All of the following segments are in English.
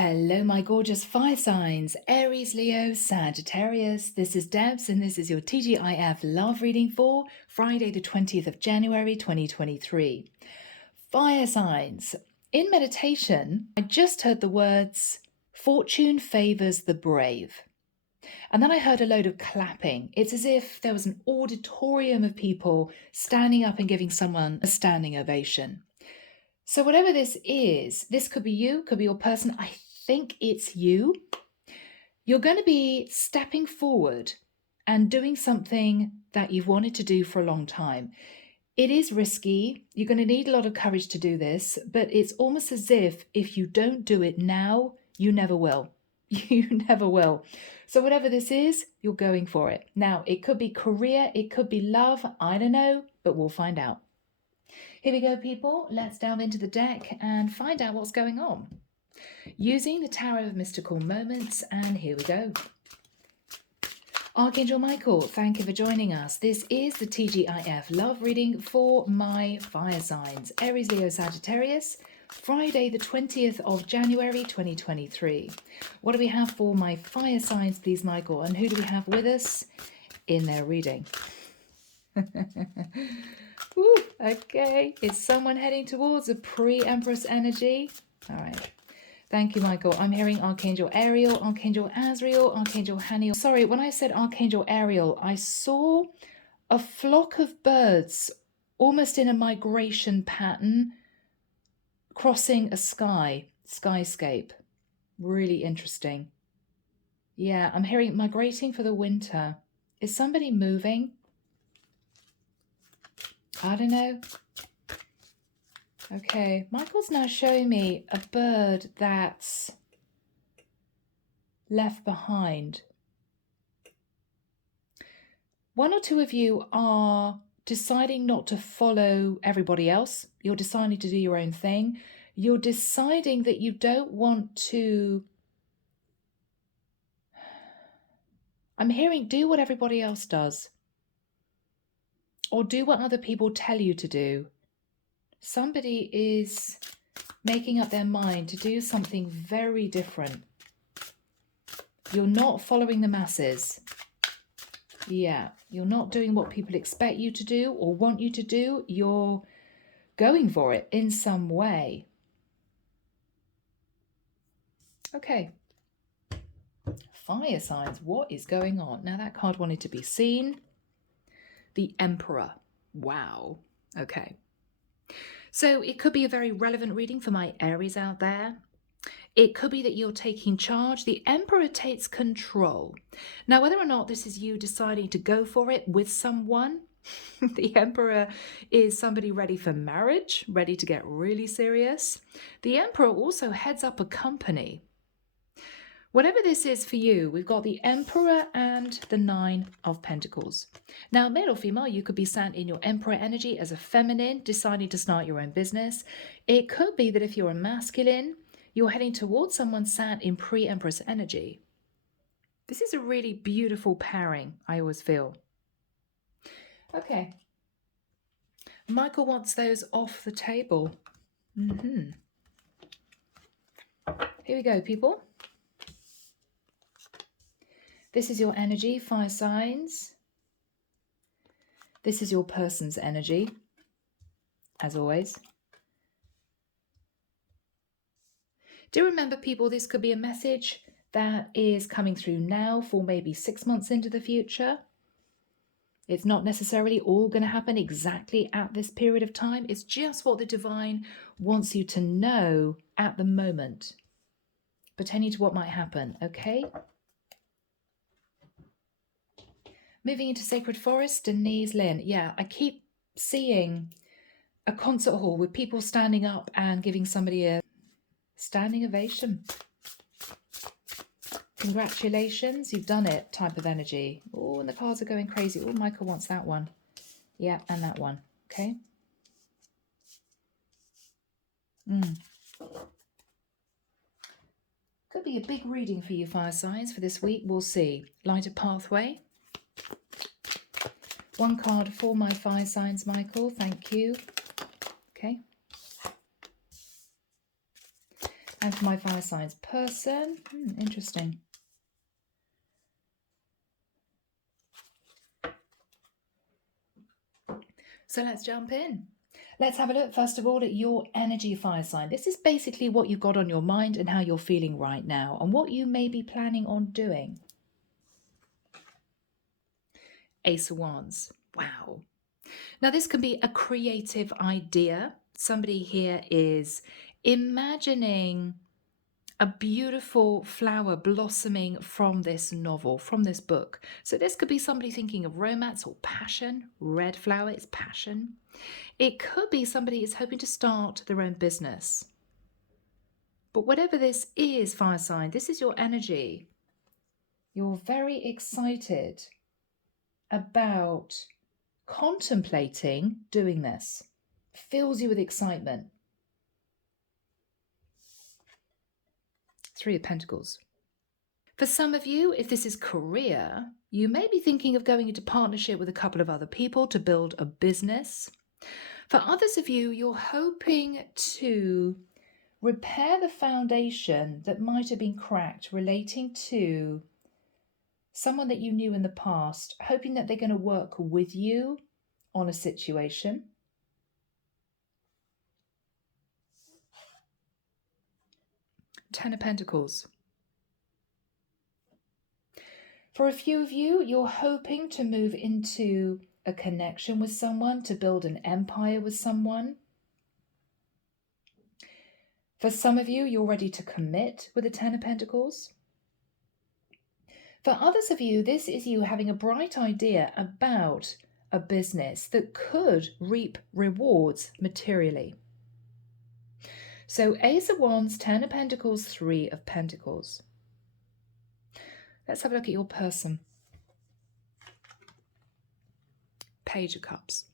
Hello, my gorgeous fire signs, Aries, Leo, Sagittarius. This is Debs, and this is your T.G.I.F love reading for Friday, the 20th of January, 2023. Fire signs. In meditation, I just heard the words, fortune favors the brave. And then I heard a load of clapping. It's as if there was an auditorium of people standing up and giving someone a standing ovation. So whatever this is, this could be you, could be your person. I think it's you. You're going to be stepping forward and doing something that you've wanted to do for a long time. It is risky. You're going to need a lot of courage to do this, but it's almost as if you don't do it now, you never will. You never will. So whatever this is, you're going for it. Now, it could be career, it could be love, I don't know, but we'll find out. Here we go, people. Let's delve into the deck and find out what's going on. Using the Tower of Mystical Moments, and here we go. Archangel Michael, thank you for joining us. This is the T.G.I.F love reading for my fire signs, Aries, Leo, Sagittarius, Friday the 20th of January 2023. What do we have for my fire signs, please, Michael? And who do we have with us in their reading? Ooh, okay, is someone heading towards a pre-Empress energy? All right. Thank you, Michael. I'm hearing Archangel Ariel, Archangel Azrael, Archangel Haniel. Sorry, when I said Archangel Ariel, I saw a flock of birds almost in a migration pattern crossing a skyscape. Really interesting. Yeah, I'm hearing migrating for the winter. Is somebody moving? I don't know. Okay, Michael's now showing me a bird that's left behind. One or two of you are deciding not to follow everybody else. You're deciding to do your own thing. You're deciding that you don't want to... I'm hearing do what everybody else does. Or do what other people tell you to do. Somebody is making up their mind to do something very different. You're not following the masses. Yeah, you're not doing what people expect you to do or want you to do. You're going for it in some way. Okay. Fire signs, what is going on? Now that card wanted to be seen. The Emperor. Wow. Okay. So it could be a very relevant reading for my Aries out there. It could be that you're taking charge. The Emperor takes control. Now, whether or not this is you deciding to go for it with someone, the Emperor is somebody ready for marriage, ready to get really serious. The Emperor also heads up a company. Whatever this is for you, we've got the Emperor and the Nine of Pentacles. Now, male or female, you could be sat in your Emperor energy as a feminine, deciding to start your own business. It could be that if you're a masculine, you're heading towards someone sat in pre-Empress energy. This is a really beautiful pairing, I always feel. Okay. Michael wants those off the table. Here we go, people. This is your energy, fire signs. This is your person's energy, as always. Do remember, people, this could be a message that is coming through now for maybe 6 months into the future. It's not necessarily all going to happen exactly at this period of time. It's just what the divine wants you to know at the moment, pertaining to what might happen, okay? Moving into Sacred Forest, Denise, Linn. Yeah, I keep seeing a concert hall with people standing up and giving somebody a standing ovation. Congratulations, you've done it type of energy. Oh, and the cards are going crazy. Oh, Michael wants that one. Yeah, and that one. Okay. Could be a big reading for you, fire signs, for this week. We'll see. Light a pathway. One card for my fire signs, Michael. Thank you. Okay. And for my fire signs person, interesting. So let's jump in. Let's have a look, first of all, at your energy fire sign. This is basically what you've got on your mind and how you're feeling right now and what you may be planning on doing. Ace of Wands. Wow. Now, this can be a creative idea. Somebody here is imagining a beautiful flower blossoming from this novel, from this book. So this could be somebody thinking of romance or passion. Red flower is passion. It could be somebody is hoping to start their own business. But whatever this is, fire sign, this is your energy. You're very excited about contemplating doing this. Fills you with excitement. Three of Pentacles. For some of you, if this is career, you may be thinking of going into partnership with a couple of other people to build a business. For others of you, you're hoping to repair the foundation that might have been cracked relating to someone that you knew in the past, hoping that they're going to work with you on a situation. Ten of Pentacles. For a few of you, you're hoping to move into a connection with someone, to build an empire with someone. For some of you, you're ready to commit with the Ten of Pentacles. For others of you, this is you having a bright idea about a business that could reap rewards materially. So Ace of Wands, Ten of Pentacles, Three of Pentacles. Let's have a look at your person. Page of Cups.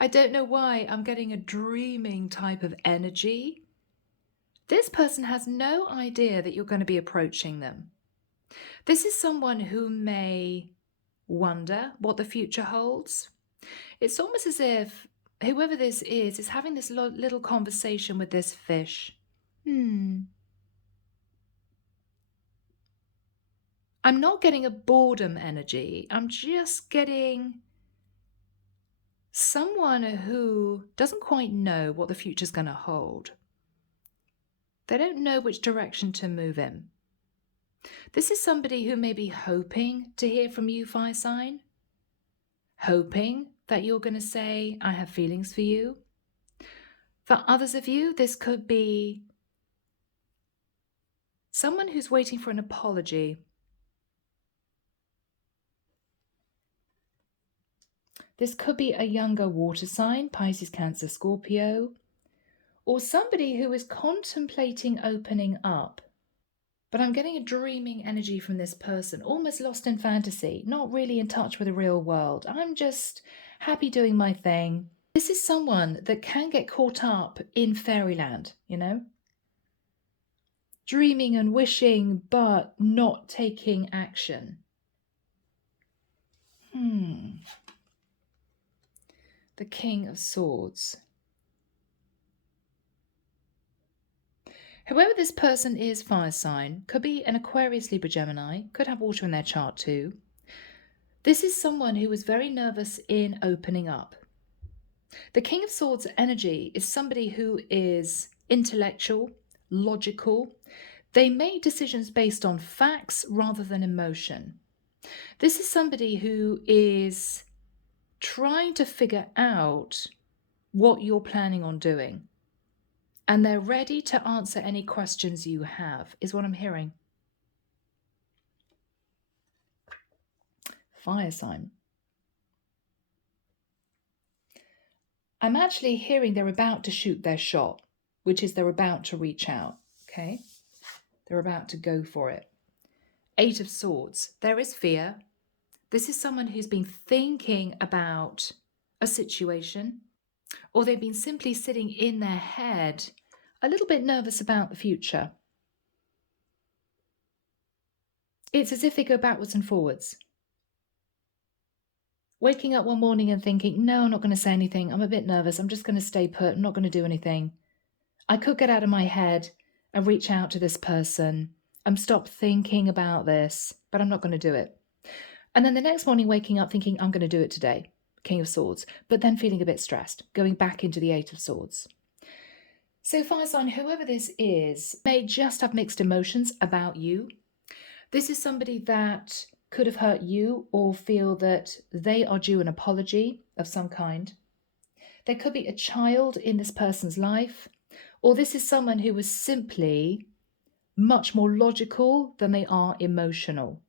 I don't know why I'm getting a dreaming type of energy. This person has no idea that you're going to be approaching them. This is someone who may wonder what the future holds. It's almost as if whoever this is having this little conversation with this fish. I'm not getting a boredom energy. I'm just getting someone who doesn't quite know what the future's going to hold. They don't know which direction to move in. This is somebody who may be hoping to hear from you, fire sign. Hoping that you're going to say, I have feelings for you. For others of you, this could be someone who's waiting for an apology. This could be a younger water sign, Pisces, Cancer, Scorpio, or somebody who is contemplating opening up. But I'm getting a dreaming energy from this person, almost lost in fantasy, not really in touch with the real world. I'm just happy doing my thing. This is someone that can get caught up in fairyland, you know? Dreaming and wishing, but not taking action. The King of Swords. Whoever this person is, fire sign, could be an Aquarius, Libra, Gemini, could have water in their chart too. This is someone who is very nervous in opening up. The King of Swords energy is somebody who is intellectual, logical. They make decisions based on facts rather than emotion. This is somebody who is trying to figure out what you're planning on doing. And they're ready to answer any questions you have, is what I'm hearing. Fire sign. I'm actually hearing they're about to shoot their shot, which is they're about to reach out, okay? They're about to go for it. Eight of Swords. There is fear. This is someone who's been thinking about a situation, or they've been simply sitting in their head, a little bit nervous about the future. It's as if they go backwards and forwards. Waking up one morning and thinking, no, I'm not going to say anything. I'm a bit nervous. I'm just going to stay put. I'm not going to do anything. I could get out of my head and reach out to this person and stop thinking about this, but I'm not going to do it. And then the next morning, waking up thinking, I'm going to do it today, King of Swords, but then feeling a bit stressed, going back into the Eight of Swords. So fire sign, whoever this is, may just have mixed emotions about you. This is somebody that could have hurt you or feel that they are due an apology of some kind. There could be a child in this person's life, or this is someone who was simply much more logical than they are emotional.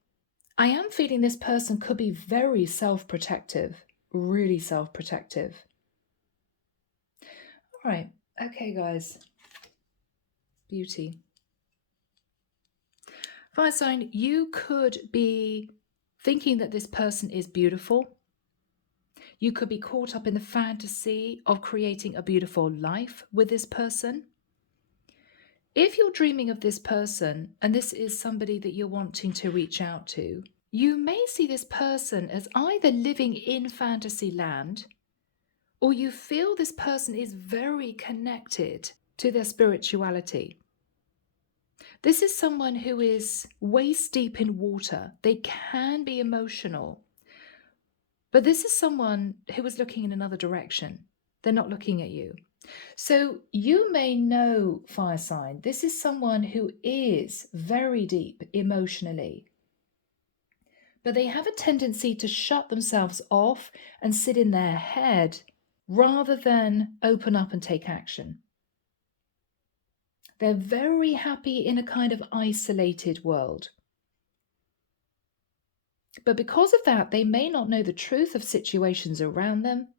I am feeling this person could be very self-protective, really self-protective. All right, okay, guys. Beauty. Fire sign, you could be thinking that this person is beautiful. You could be caught up in the fantasy of creating a beautiful life with this person. If you're dreaming of this person and this is somebody that you're wanting to reach out to, you may see this person as either living in fantasy land, or you feel this person is very connected to their spirituality. This is someone who is waist deep in water. They can be emotional, but this is someone who is looking in another direction. They're not looking at you. So you may know, fire sign, this is someone who is very deep emotionally, but they have a tendency to shut themselves off and sit in their head rather than open up and take action. They're very happy in a kind of isolated world. But because of that, they may not know the truth of situations around them,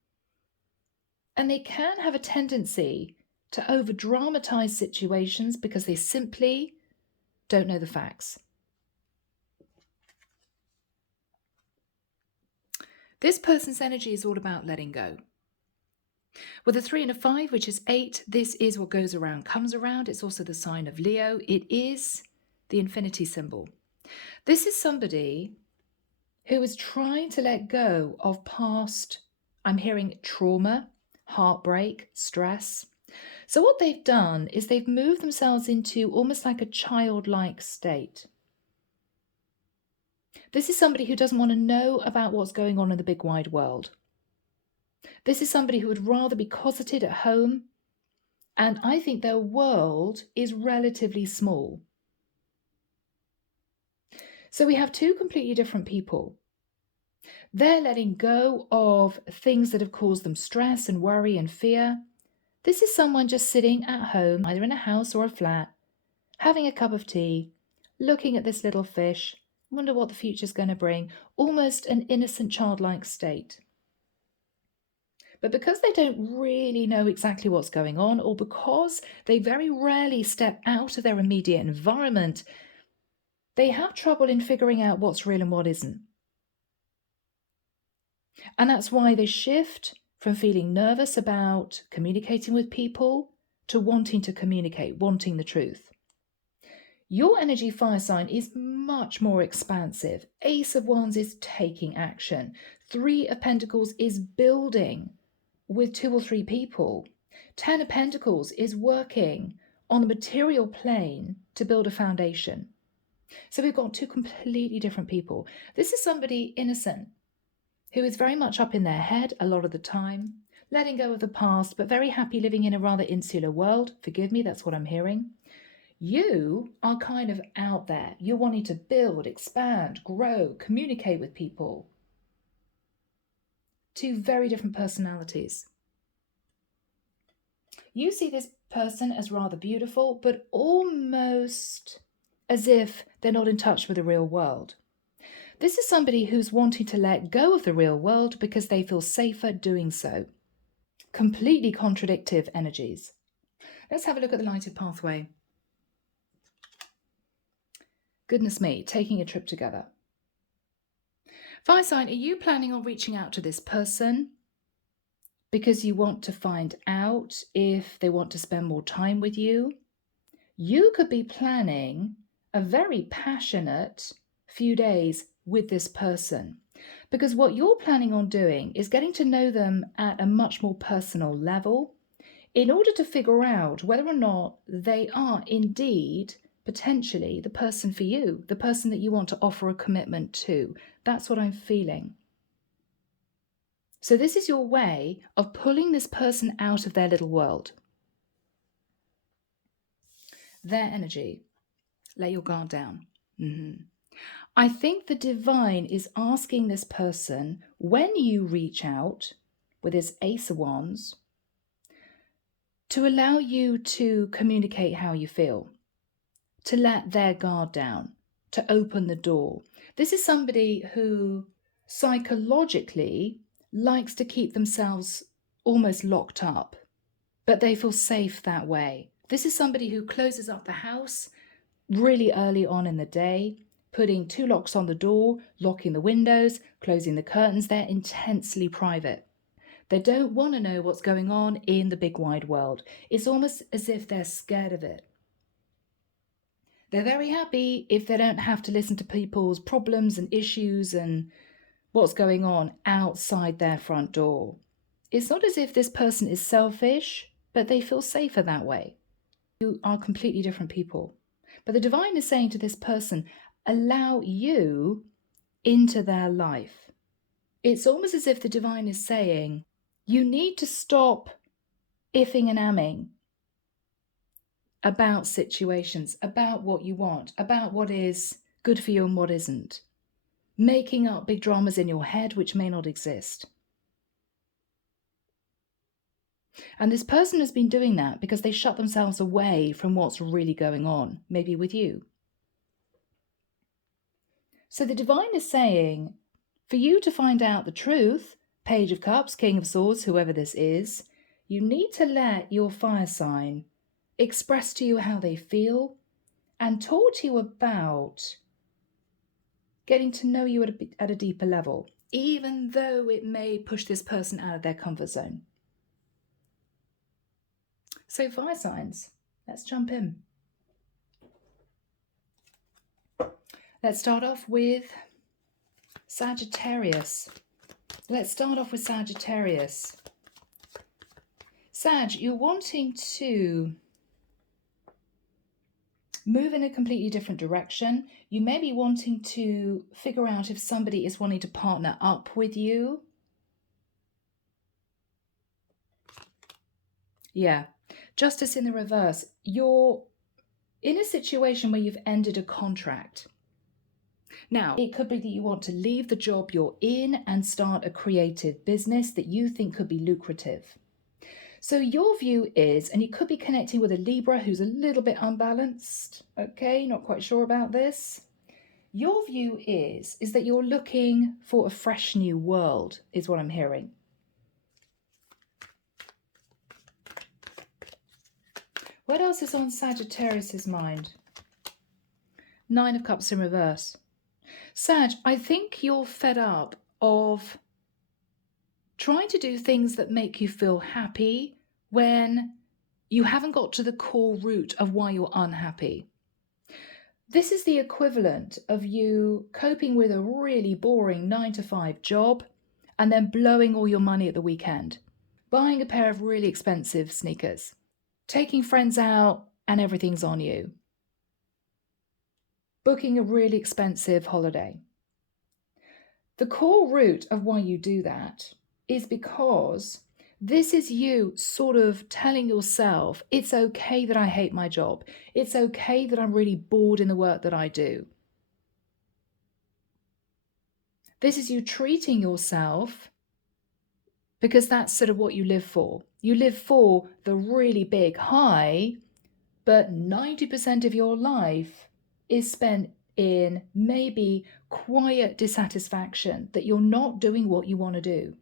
and they can have a tendency to over-dramatize situations because they simply don't know the facts. This person's energy is all about letting go. With a 3 and a 5, which is 8, this is what goes around comes around. It's also the sign of Leo. It is the infinity symbol. This is somebody who is trying to let go of past, I'm hearing trauma, heartbreak, stress. So what they've done is they've moved themselves into almost like a childlike state. This is somebody who doesn't want to know about what's going on in the big wide world. This is somebody who would rather be closeted at home, and I think their world is relatively small. So we have two completely different people. They're letting go of things that have caused them stress and worry and fear. This is someone just sitting at home, either in a house or a flat, having a cup of tea, looking at this little fish, wonder what the future's going to bring, almost an innocent childlike state. But because they don't really know exactly what's going on, or because they very rarely step out of their immediate environment, they have trouble in figuring out what's real and what isn't. And that's why they shift from feeling nervous about communicating with people to wanting to communicate, wanting the truth. Your energy, fire sign, is much more expansive. Ace of Wands is taking action. 3 of Pentacles is building with 2 or 3 people. 10 of Pentacles is working on the material plane to build a foundation. So we've got 2 completely different people. This is somebody innocent who is very much up in their head a lot of the time, letting go of the past, but very happy living in a rather insular world. Forgive me, that's what I'm hearing. You are kind of out there. You're wanting to build, expand, grow, communicate with people. 2 very different personalities. You see this person as rather beautiful, but almost as if they're not in touch with the real world. This is somebody who's wanting to let go of the real world because they feel safer doing so. Completely contradictive energies. Let's have a look at the lighted pathway. Goodness me, taking a trip together. Fire sign, are you planning on reaching out to this person because you want to find out if they want to spend more time with you? You could be planning a very passionate few days with this person, because what you're planning on doing is getting to know them at a much more personal level. in order to figure out whether or not they are indeed potentially the person for you, the person that you want to offer a commitment to. That's what I'm feeling. So this is your way of pulling this person out of their little world. Their energy. Let your guard down. I think the divine is asking this person, when you reach out with this Ace of Wands, to allow you to communicate how you feel, to let their guard down, to open the door. This is somebody who psychologically likes to keep themselves almost locked up, but they feel safe that way. This is somebody who closes up the house really early on in the day, putting 2 locks on the door, locking the windows, closing the curtains. They're intensely private. They don't want to know what's going on in the big wide world. It's almost as if they're scared of it. They're very happy if they don't have to listen to people's problems and issues and what's going on outside their front door. It's not as if this person is selfish, but they feel safer that way. You are completely different people. But the divine is saying to this person, allow you into their life. It's almost as if the divine is saying, you need to stop iffing and amming about situations, about what you want, about what is good for you and what isn't. Making up big dramas in your head which may not exist. And this person has been doing that because they shut themselves away from what's really going on, maybe with you. So the divine is saying, for you to find out the truth, Page of Cups, King of Swords, whoever this is, you need to let your fire sign express to you how they feel and talk to you about getting to know you at a deeper level, even though it may push this person out of their comfort zone. So fire signs, let's jump in. Let's start off with Sagittarius. Sag, you're wanting to move in a completely different direction. You may be wanting to figure out if somebody is wanting to partner up with you. Yeah, Justice in the reverse. You're in a situation where you've ended a contract. Now, it could be that you want to leave the job you're in and start a creative business that you think could be lucrative. So your view is, and you could be connecting with a Libra who's a little bit unbalanced, okay, not quite sure about this. Your view is that you're looking for a fresh new world, is what I'm hearing. What else is on Sagittarius's mind? 9 of Cups in reverse. Sag, I think you're fed up of trying to do things that make you feel happy when you haven't got to the core root of why you're unhappy. This is the equivalent of you coping with a really boring 9-to-5 job and then blowing all your money at the weekend, buying a pair of really expensive sneakers, taking friends out and everything's on you, booking a really expensive holiday. The core root of why you do that is because this is you sort of telling yourself, it's okay that I hate my job. It's okay that I'm really bored in the work that I do. This is you treating yourself because that's sort of what you live for. You live for the really big high, but 90% of your life is spent in maybe quiet dissatisfaction that you're not doing what you want to do.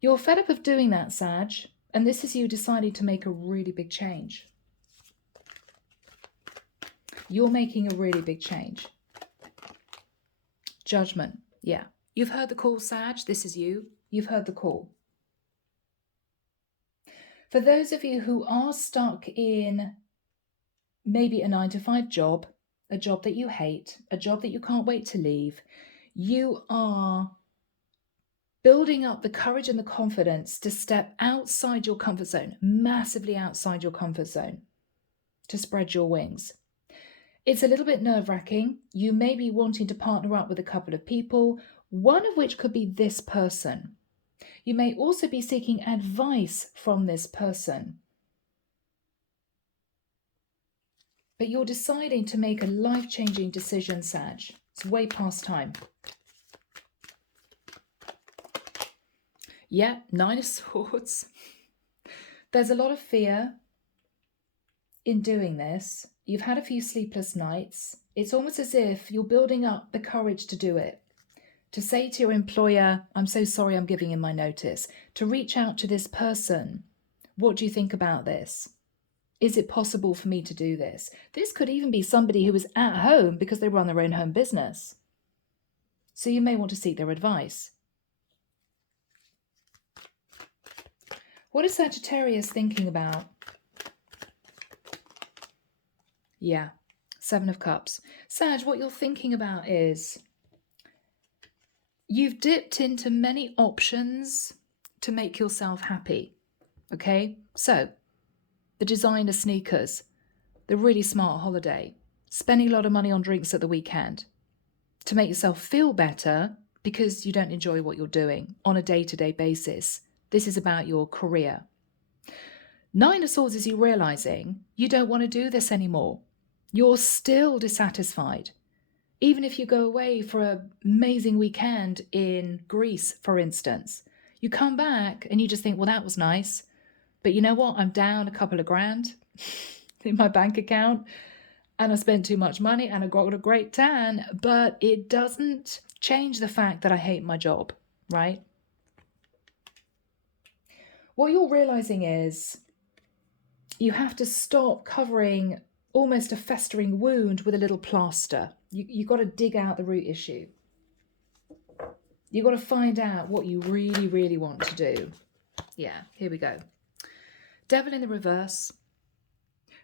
You're fed up of doing that, Sag, and this is you deciding to make a really big change. You're making a really big change. Judgment, yeah. You've heard the call, Sag. This is you. You've heard the call. For those of you who are stuck in maybe a 9-to-5 job, a job that you hate, a job that you can't wait to leave, you are building up the courage and the confidence to step outside your comfort zone, massively outside your comfort zone, to spread your wings. It's a little bit nerve-wracking. You may be wanting to partner up with a couple of people, one of which could be this person. You may also be seeking advice from this person. But you're deciding to make a life-changing decision, Sag. It's way past time. Yeah, 9 of Swords. There's a lot of fear in doing this. You've had a few sleepless nights. It's almost as if you're building up the courage to do it. To say to your employer, I'm so sorry I'm giving in my notice. To reach out to this person. What do you think about this? Is it possible for me to do this? This could even be somebody who is at home because they run their own home business. So you may want to seek their advice. What is Sagittarius thinking about? Yeah, 7 of Cups. Sag, what you're thinking about is you've dipped into many options to make yourself happy. Okay, so the designer sneakers, the really smart holiday, spending a lot of money on drinks at the weekend to make yourself feel better because you don't enjoy what you're doing on a day-to-day basis. This is about your career. 9 of Swords is you realizing you don't want to do this anymore. You're still dissatisfied. Even if you go away for an amazing weekend in Greece, for instance, you come back and you just think, well, that was nice. But you know what? I'm down a couple of grand in my bank account and I spent too much money and I got a great tan, but it doesn't change the fact that I hate my job, right? What you're realizing is you have to stop covering almost a festering wound with a little plaster. You've got to dig out the root issue. You've got to find out what you really, really want to do. Yeah, here we go. Devil in the reverse.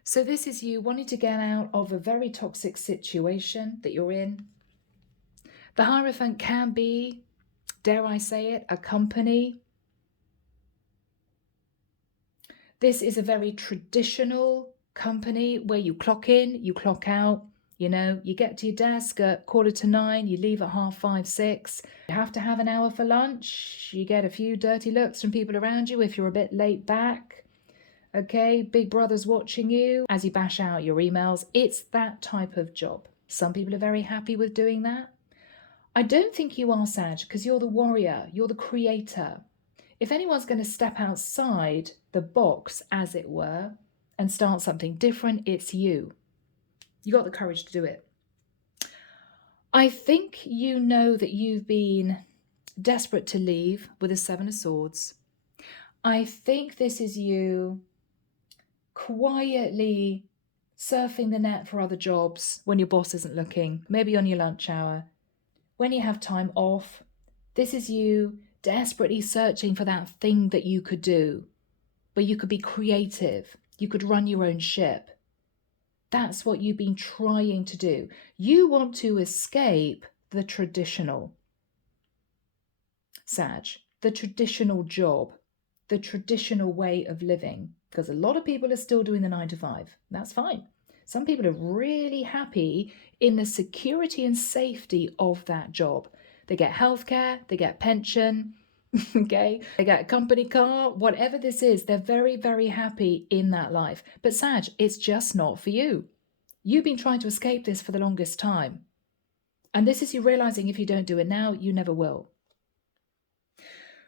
So this is you wanting to get out of a very toxic situation that you're in. The Hierophant can be, dare I say it, a company. This is a very traditional company where you clock in, you clock out. You know, you get to your desk at 8:45, you leave at 5:30, 6. You have to have an hour for lunch. You get a few dirty looks from people around you if you're a bit late back. Okay, Big Brother's watching you as you bash out your emails. It's that type of job. Some people are very happy with doing that. I don't think you are, Sag, because you're the warrior, you're the creator. If anyone's going to step outside the box, as it were, and start something different, it's you. You got the courage to do it. I think you know that you've been desperate to leave with a 7 of Swords. I think this is you quietly surfing the net for other jobs when your boss isn't looking, maybe on your lunch hour, when you have time off. This is you desperately searching for that thing that you could do, where you could be creative, you could run your own ship. That's what you've been trying to do. You want to escape the traditional, Sag, the traditional job, the traditional way of living, because a lot of people are still doing the 9 to 5. That's fine. Some people are really happy in the security and safety of that job. They get healthcare, they get pension, okay? They get a company car, whatever this is, they're very, very happy in that life. But Sag, it's just not for you. You've been trying to escape this for the longest time. And this is you realizing if you don't do it now, you never will.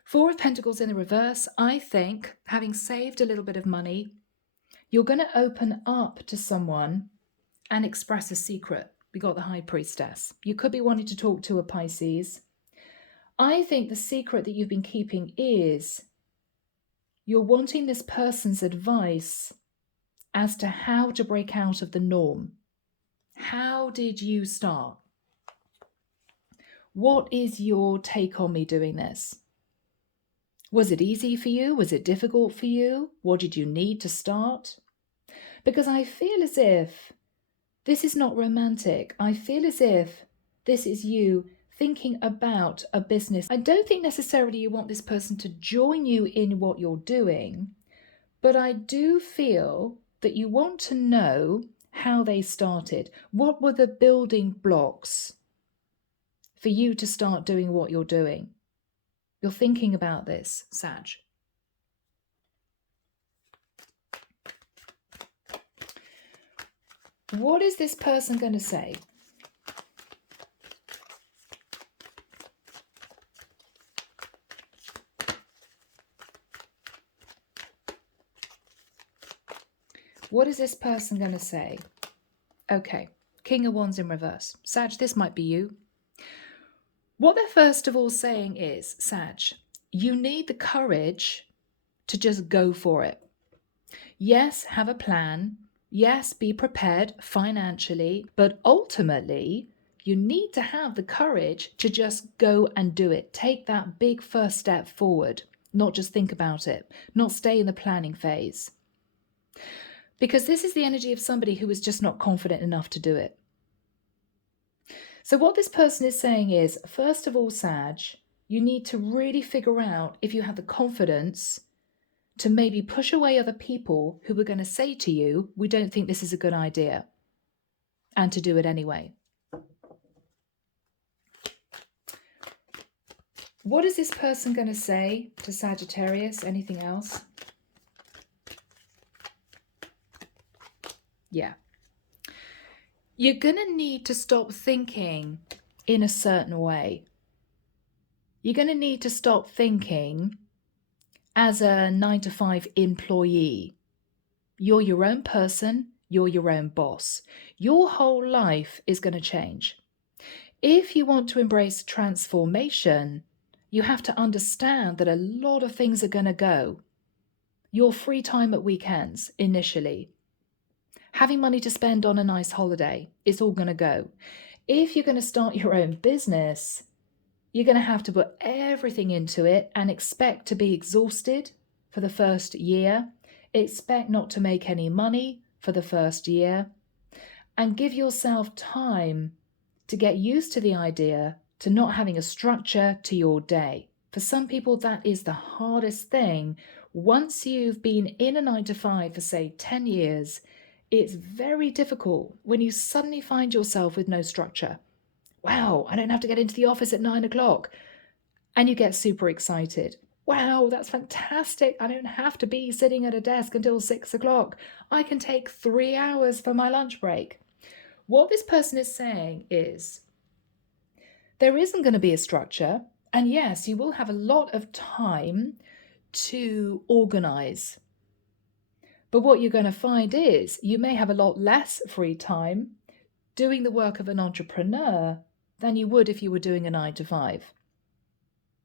4 of Pentacles in the reverse. I think, having saved a little bit of money, you're going to open up to someone and express a secret. We got the High Priestess. You could be wanting to talk to a Pisces. I think the secret that you've been keeping is you're wanting this person's advice as to how to break out of the norm. How did you start? What is your take on me doing this? Was it easy for you? Was it difficult for you? What did you need to start? Because I feel as if this is not romantic. I feel as if this is you thinking about a business. I don't think necessarily you want this person to join you in what you're doing, but I do feel that you want to know how they started. What were the building blocks for you to start doing what you're doing? You're thinking about this, Sag. What is this person going to say? What is this person going to say? Okay, King of Wands in reverse. Sag, this might be you. What they're first of all saying is, Sag, you need the courage to just go for it. Yes, have a plan. Yes, be prepared financially, but ultimately, you need to have the courage to just go and do it. Take that big first step forward, not just think about it, not stay in the planning phase. Because this is the energy of somebody who is just not confident enough to do it. So what this person is saying is, first of all, Sag, you need to really figure out if you have the confidence to maybe push away other people who are going to say to you, we don't think this is a good idea, and to do it anyway. What is this person going to say to Sagittarius? Anything else? Yeah. You're going to need to stop thinking in a certain way. You're going to need to stop thinking as a 9-to-5 employee. You're your own person. You're your own boss. Your whole life is going to change. If you want to embrace transformation, you have to understand that a lot of things are going to go. Your free time at weekends, initially. Having money to spend on a nice holiday, it's all going to go. If you're going to start your own business, you're going to have to put everything into it and expect to be exhausted for the first year. Expect not to make any money for the first year. And give yourself time to get used to the idea to not having a structure to your day. For some people, that is the hardest thing. Once you've been in a 9-to-5 for, say, 10 years, it's very difficult when you suddenly find yourself with no structure. Wow, I don't have to get into the office at 9 o'clock. And you get super excited. Wow, that's fantastic. I don't have to be sitting at a desk until 6 o'clock. I can take 3 hours for my lunch break. What this person is saying is, there isn't going to be a structure. And yes, you will have a lot of time to organize. But what you're going to find is you may have a lot less free time doing the work of an entrepreneur than you would if you were doing a 9-to-5.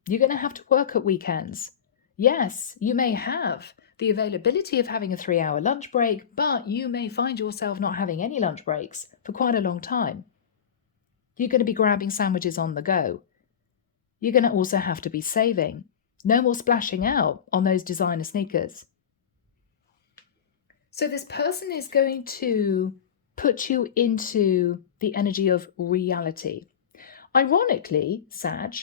You're going to have to work at weekends. Yes, you may have the availability of having a 3-hour lunch break, but you may find yourself not having any lunch breaks for quite a long time. You're going to be grabbing sandwiches on the go. You're going to also have to be saving. No more splashing out on those designer sneakers. So this person is going to put you into the energy of reality. Ironically, Sag,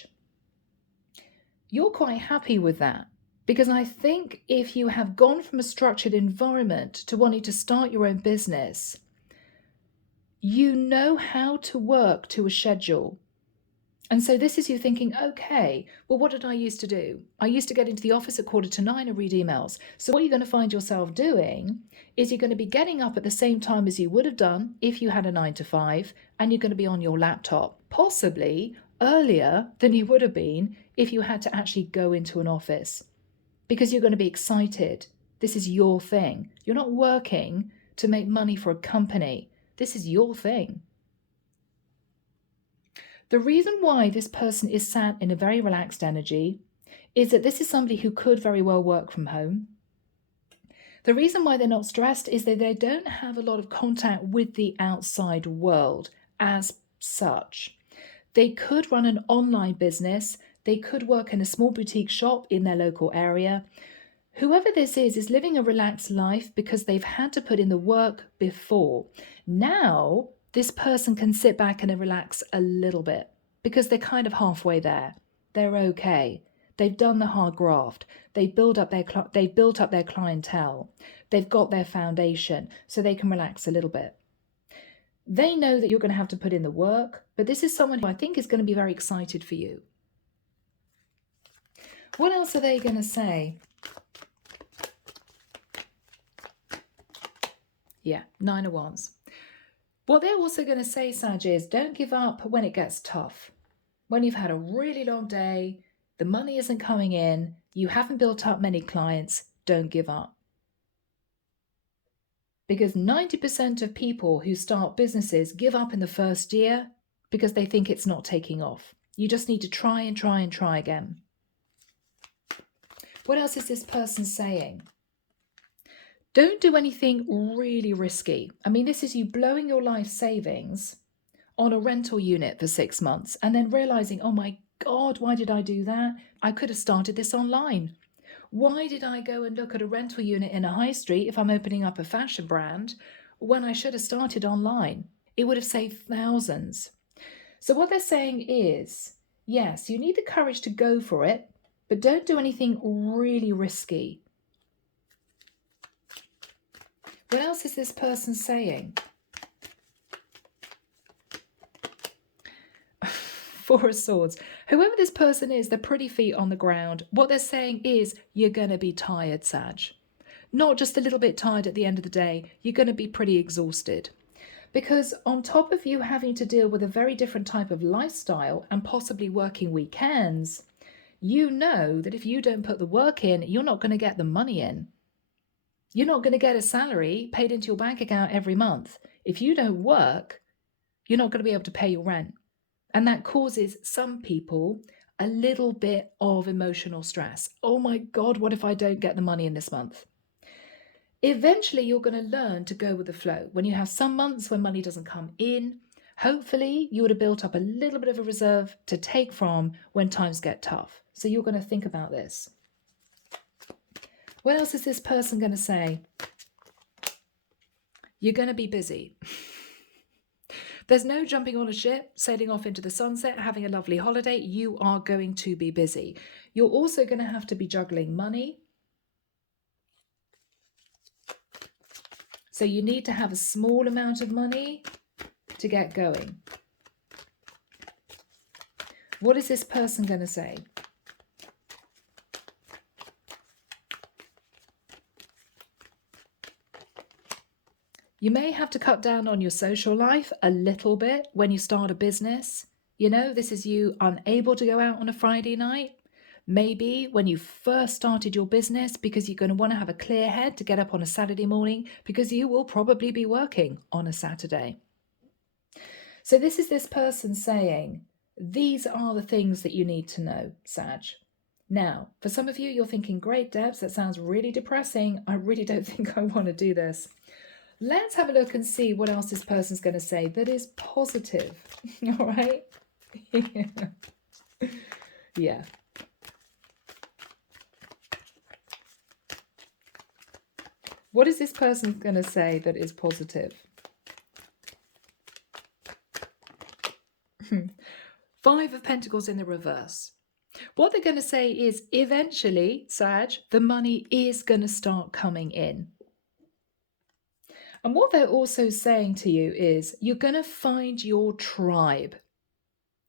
you're quite happy with that, because I think if you have gone from a structured environment to wanting to start your own business, you know how to work to a schedule. And so this is you thinking, okay, well, what did I used to do? I used to get into the office at 8:45 and read emails. So what you're going to find yourself doing is you're going to be getting up at the same time as you would have done if you had a 9-to-5, and you're going to be on your laptop, possibly earlier than you would have been if you had to actually go into an office, because you're going to be excited. This is your thing. You're not working to make money for a company. This is your thing. The reason why this person is sat in a very relaxed energy is that this is somebody who could very well work from home. The reason why they're not stressed is that they don't have a lot of contact with the outside world as such. They could run an online business. They could work in a small boutique shop in their local area. Whoever this is living a relaxed life because they've had to put in the work before. Now, this person can sit back and relax a little bit. because they're kind of halfway there. They're okay. They've done the hard graft. They've built up their clientele. They've got their foundation, so they can relax a little bit. They know that you're going to have to put in the work, but this is someone who I think is going to be very excited for you. What else are they going to say? Yeah, 9 of Wands. What they're also going to say, Sag, is don't give up when it gets tough. When you've had a really long day, the money isn't coming in, you haven't built up many clients, don't give up. Because 90% of people who start businesses give up in the first year because they think it's not taking off. You just need to try and try and try again. What else is this person saying? Don't do anything really risky. I mean, this is you blowing your life savings on a rental unit for 6 months and then realizing, oh my God, why did I do that? I could have started this online. Why did I go and look at a rental unit in a high street if I'm opening up a fashion brand when I should have started online? It would have saved thousands. So what they're saying is, yes, you need the courage to go for it, but don't do anything really risky. What else is this person saying? 4 of Swords. Whoever this person is, they're pretty feet on the ground. What they're saying is you're going to be tired, Sag. Not just a little bit tired at the end of the day. You're going to be pretty exhausted. Because on top of you having to deal with a very different type of lifestyle and possibly working weekends, you know that if you don't put the work in, you're not going to get the money in. You're not going to get a salary paid into your bank account every month. If you don't work, you're not going to be able to pay your rent. And that causes some people a little bit of emotional stress. Oh my God, what if I don't get the money in this month? Eventually, you're going to learn to go with the flow. When you have some months when money doesn't come in, hopefully you would have built up a little bit of a reserve to take from when times get tough. So you're going to think about this. What else is this person going to say? You're going to be busy. There's no jumping on a ship, sailing off into the sunset, having a lovely holiday. You are going to be busy. You're also going to have to be juggling money. So you need to have a small amount of money to get going. What is this person going to say? You may have to cut down on your social life a little bit when you start a business. You know, this is you unable to go out on a Friday night. Maybe when you first started your business because you're going to want to have a clear head to get up on a Saturday morning because you will probably be working on a Saturday. So this is this person saying, these are the things that you need to know, Sag. Now, for some of you, you're thinking, great, Debs, that sounds really depressing. I really don't think I want to do this. Let's have a look and see what else this person's going to say that is positive. All right? Yeah. What is this person going to say that is positive? 5 of Pentacles in the reverse. What they're going to say is eventually, Sag, the money is going to start coming in. And what they're also saying to you is you're going to find your tribe.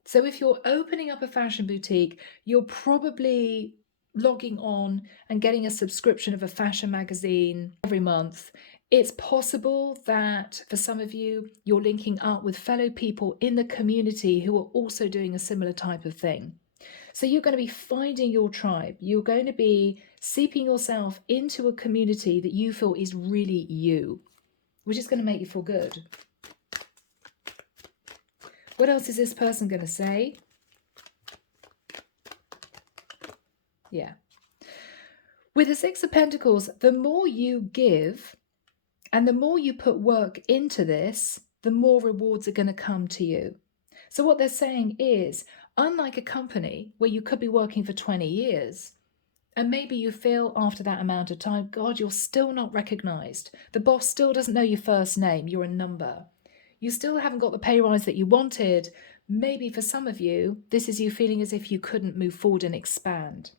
So if you're opening up a fashion boutique, you're probably logging on and getting a subscription of a fashion magazine every month. It's possible that for some of you, you're linking up with fellow people in the community who are also doing a similar type of thing. So you're going to be finding your tribe. You're going to be seeping yourself into a community that you feel is really you, which is going to make you feel good. What else is this person going to say? Yeah. With the 6 of Pentacles, the more you give and the more you put work into this, the more rewards are going to come to you. So what they're saying is, unlike a company where you could be working for 20 years, and maybe you feel after that amount of time, God, you're still not recognized. The boss still doesn't know your first name. You're a number. You still haven't got the pay rise that you wanted, Maybe for some of you, this is you feeling as if you couldn't move forward and expand.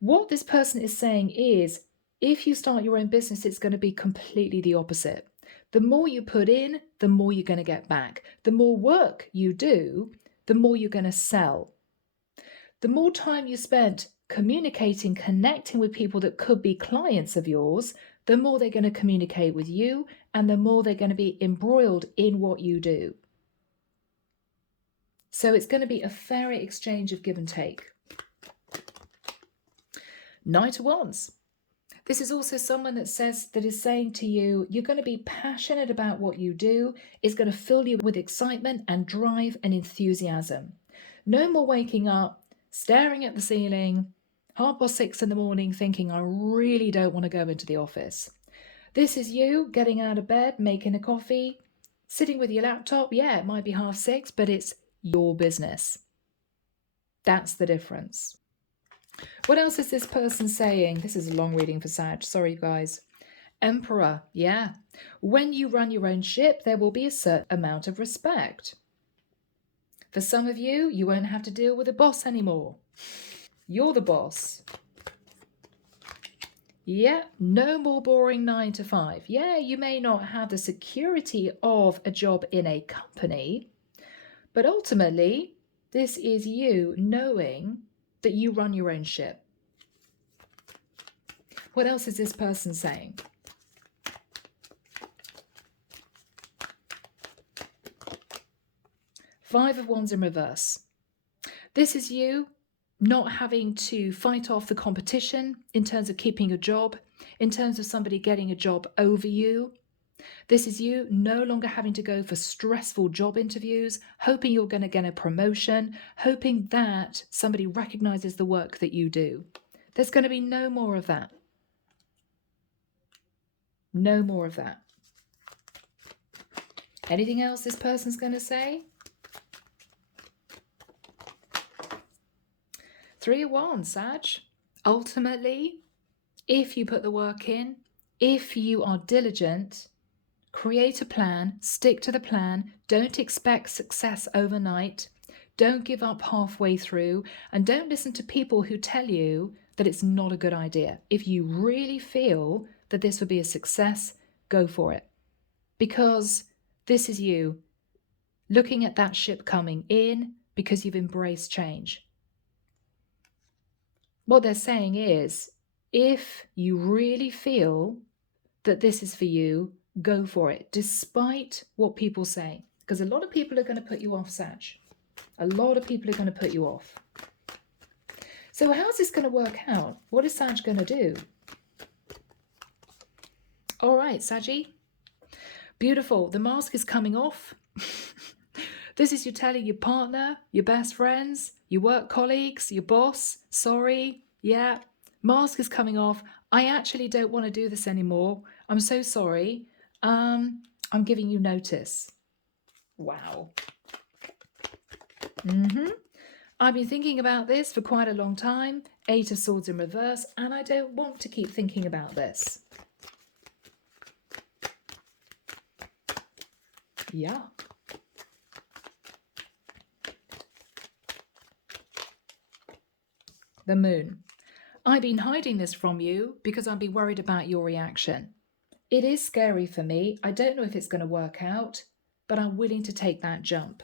What this person is saying is, if you start your own business, it's going to be completely the opposite. The more you put in, the more you're going to get back. The more work you do, the more you're going to sell. The more time you spent communicating, connecting with people that could be clients of yours, the more they're going to communicate with you, and the more they're going to be embroiled in what you do. So it's going to be a fair exchange of give and take. Knight of Wands. This is also someone that is saying to you, you're going to be passionate about what you do. It's going to fill you with excitement and drive and enthusiasm. No more waking up, staring at the ceiling, 6:30 in the morning, thinking, I really don't want to go into the office. This is you getting out of bed, making a coffee, sitting with your laptop. Yeah, it might be 6:30, but it's your business. That's the difference. What else is this person saying? This is a long reading for Sag. Sorry, guys. Emperor. Yeah. When you run your own ship, there will be a certain amount of respect. For some of you, you won't have to deal with a boss anymore. You're the boss. Yeah, no more boring 9 to 5. Yeah, you may not have the security of a job in a company, but ultimately, this is you knowing that you run your own ship. What else is this person saying? Five of Wands in reverse. This is you not having to fight off the competition in terms of keeping a job, in terms of somebody getting a job over you. This is you no longer having to go for stressful job interviews, hoping you're going to get a promotion, hoping that somebody recognizes the work that you do. There's going to be no more of that. No more of that. Anything else this person's going to say? Three of Wands, Sag. Ultimately, if you put the work in, if you are diligent, create a plan, stick to the plan, don't expect success overnight, don't give up halfway through, and don't listen to people who tell you that it's not a good idea. If you really feel that this would be a success, go for it. Because this is you looking at that ship coming in because you've embraced change. What they're saying is, if you really feel that this is for you, go for it, despite what people say. Because a lot of people are going to put you off, Sag. A lot of people are going to put you off. So how's this going to work out? What is Sag going to do? All right, Saggy. Beautiful. The mask is coming off. This is you telling your partner, your best friends, your work colleagues, your boss, sorry, yeah, mask is coming off. I actually don't want to do this anymore. I'm so sorry. I'm giving you notice. Wow. I've been thinking about this for quite a long time. 8 of Swords in reverse, and I don't want to keep thinking about this. Yeah. The Moon. I've been hiding this from you because I've been worried about your reaction. It is scary for me. I don't know if it's going to work out, but I'm willing to take that jump.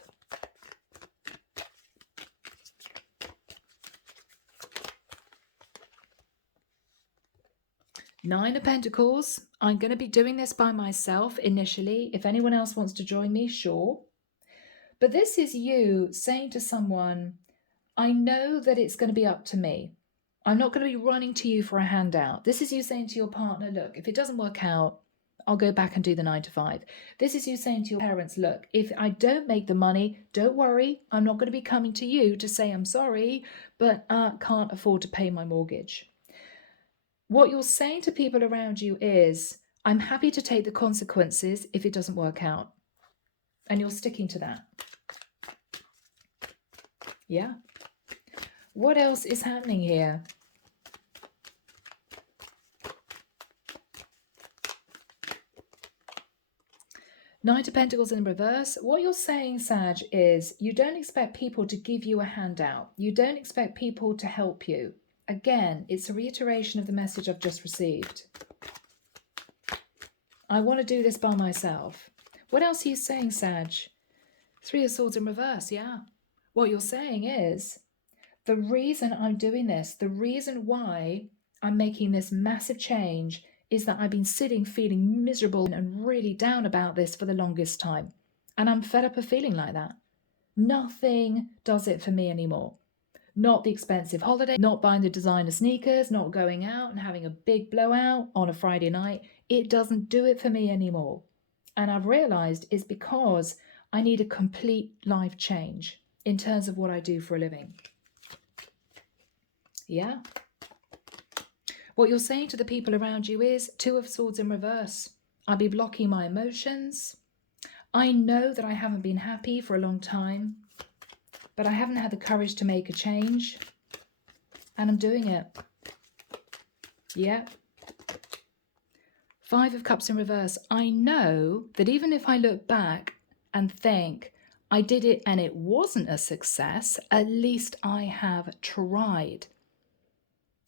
Nine of Pentacles. I'm going to be doing this by myself initially. If anyone else wants to join me, sure. But this is you saying to someone, I know that it's going to be up to me. I'm not going to be running to you for a handout. This is you saying to your partner, look, if it doesn't work out, I'll go back and do the 9 to 5. This is you saying to your parents, look, if I don't make the money, don't worry. I'm not going to be coming to you to say I'm sorry, but I can't afford to pay my mortgage. What you're saying to people around you is, I'm happy to take the consequences if it doesn't work out. And you're sticking to that. Yeah. What else is happening here? Knight of Pentacles in reverse. What you're saying, Sag, is you don't expect people to give you a handout. You don't expect people to help you. Again, it's a reiteration of the message I've just received. I want to do this by myself. What else are you saying, Sag? Three of Swords in reverse, yeah. What you're saying is, the reason I'm doing this, the reason why I'm making this massive change is that I've been sitting feeling miserable and really down about this for the longest time. And I'm fed up of feeling like that. Nothing does it for me anymore. Not the expensive holiday, not buying the designer sneakers, not going out and having a big blowout on a Friday night. It doesn't do it for me anymore. And I've realized it's because I need a complete life change in terms of what I do for a living. Yeah. What you're saying to the people around you is Two of Swords in reverse. I'll be blocking my emotions. I know that I haven't been happy for a long time, but I haven't had the courage to make a change. And I'm doing it. Yeah. Five of Cups in reverse. I know that even if I look back and think I did it and it wasn't a success, at least I have tried.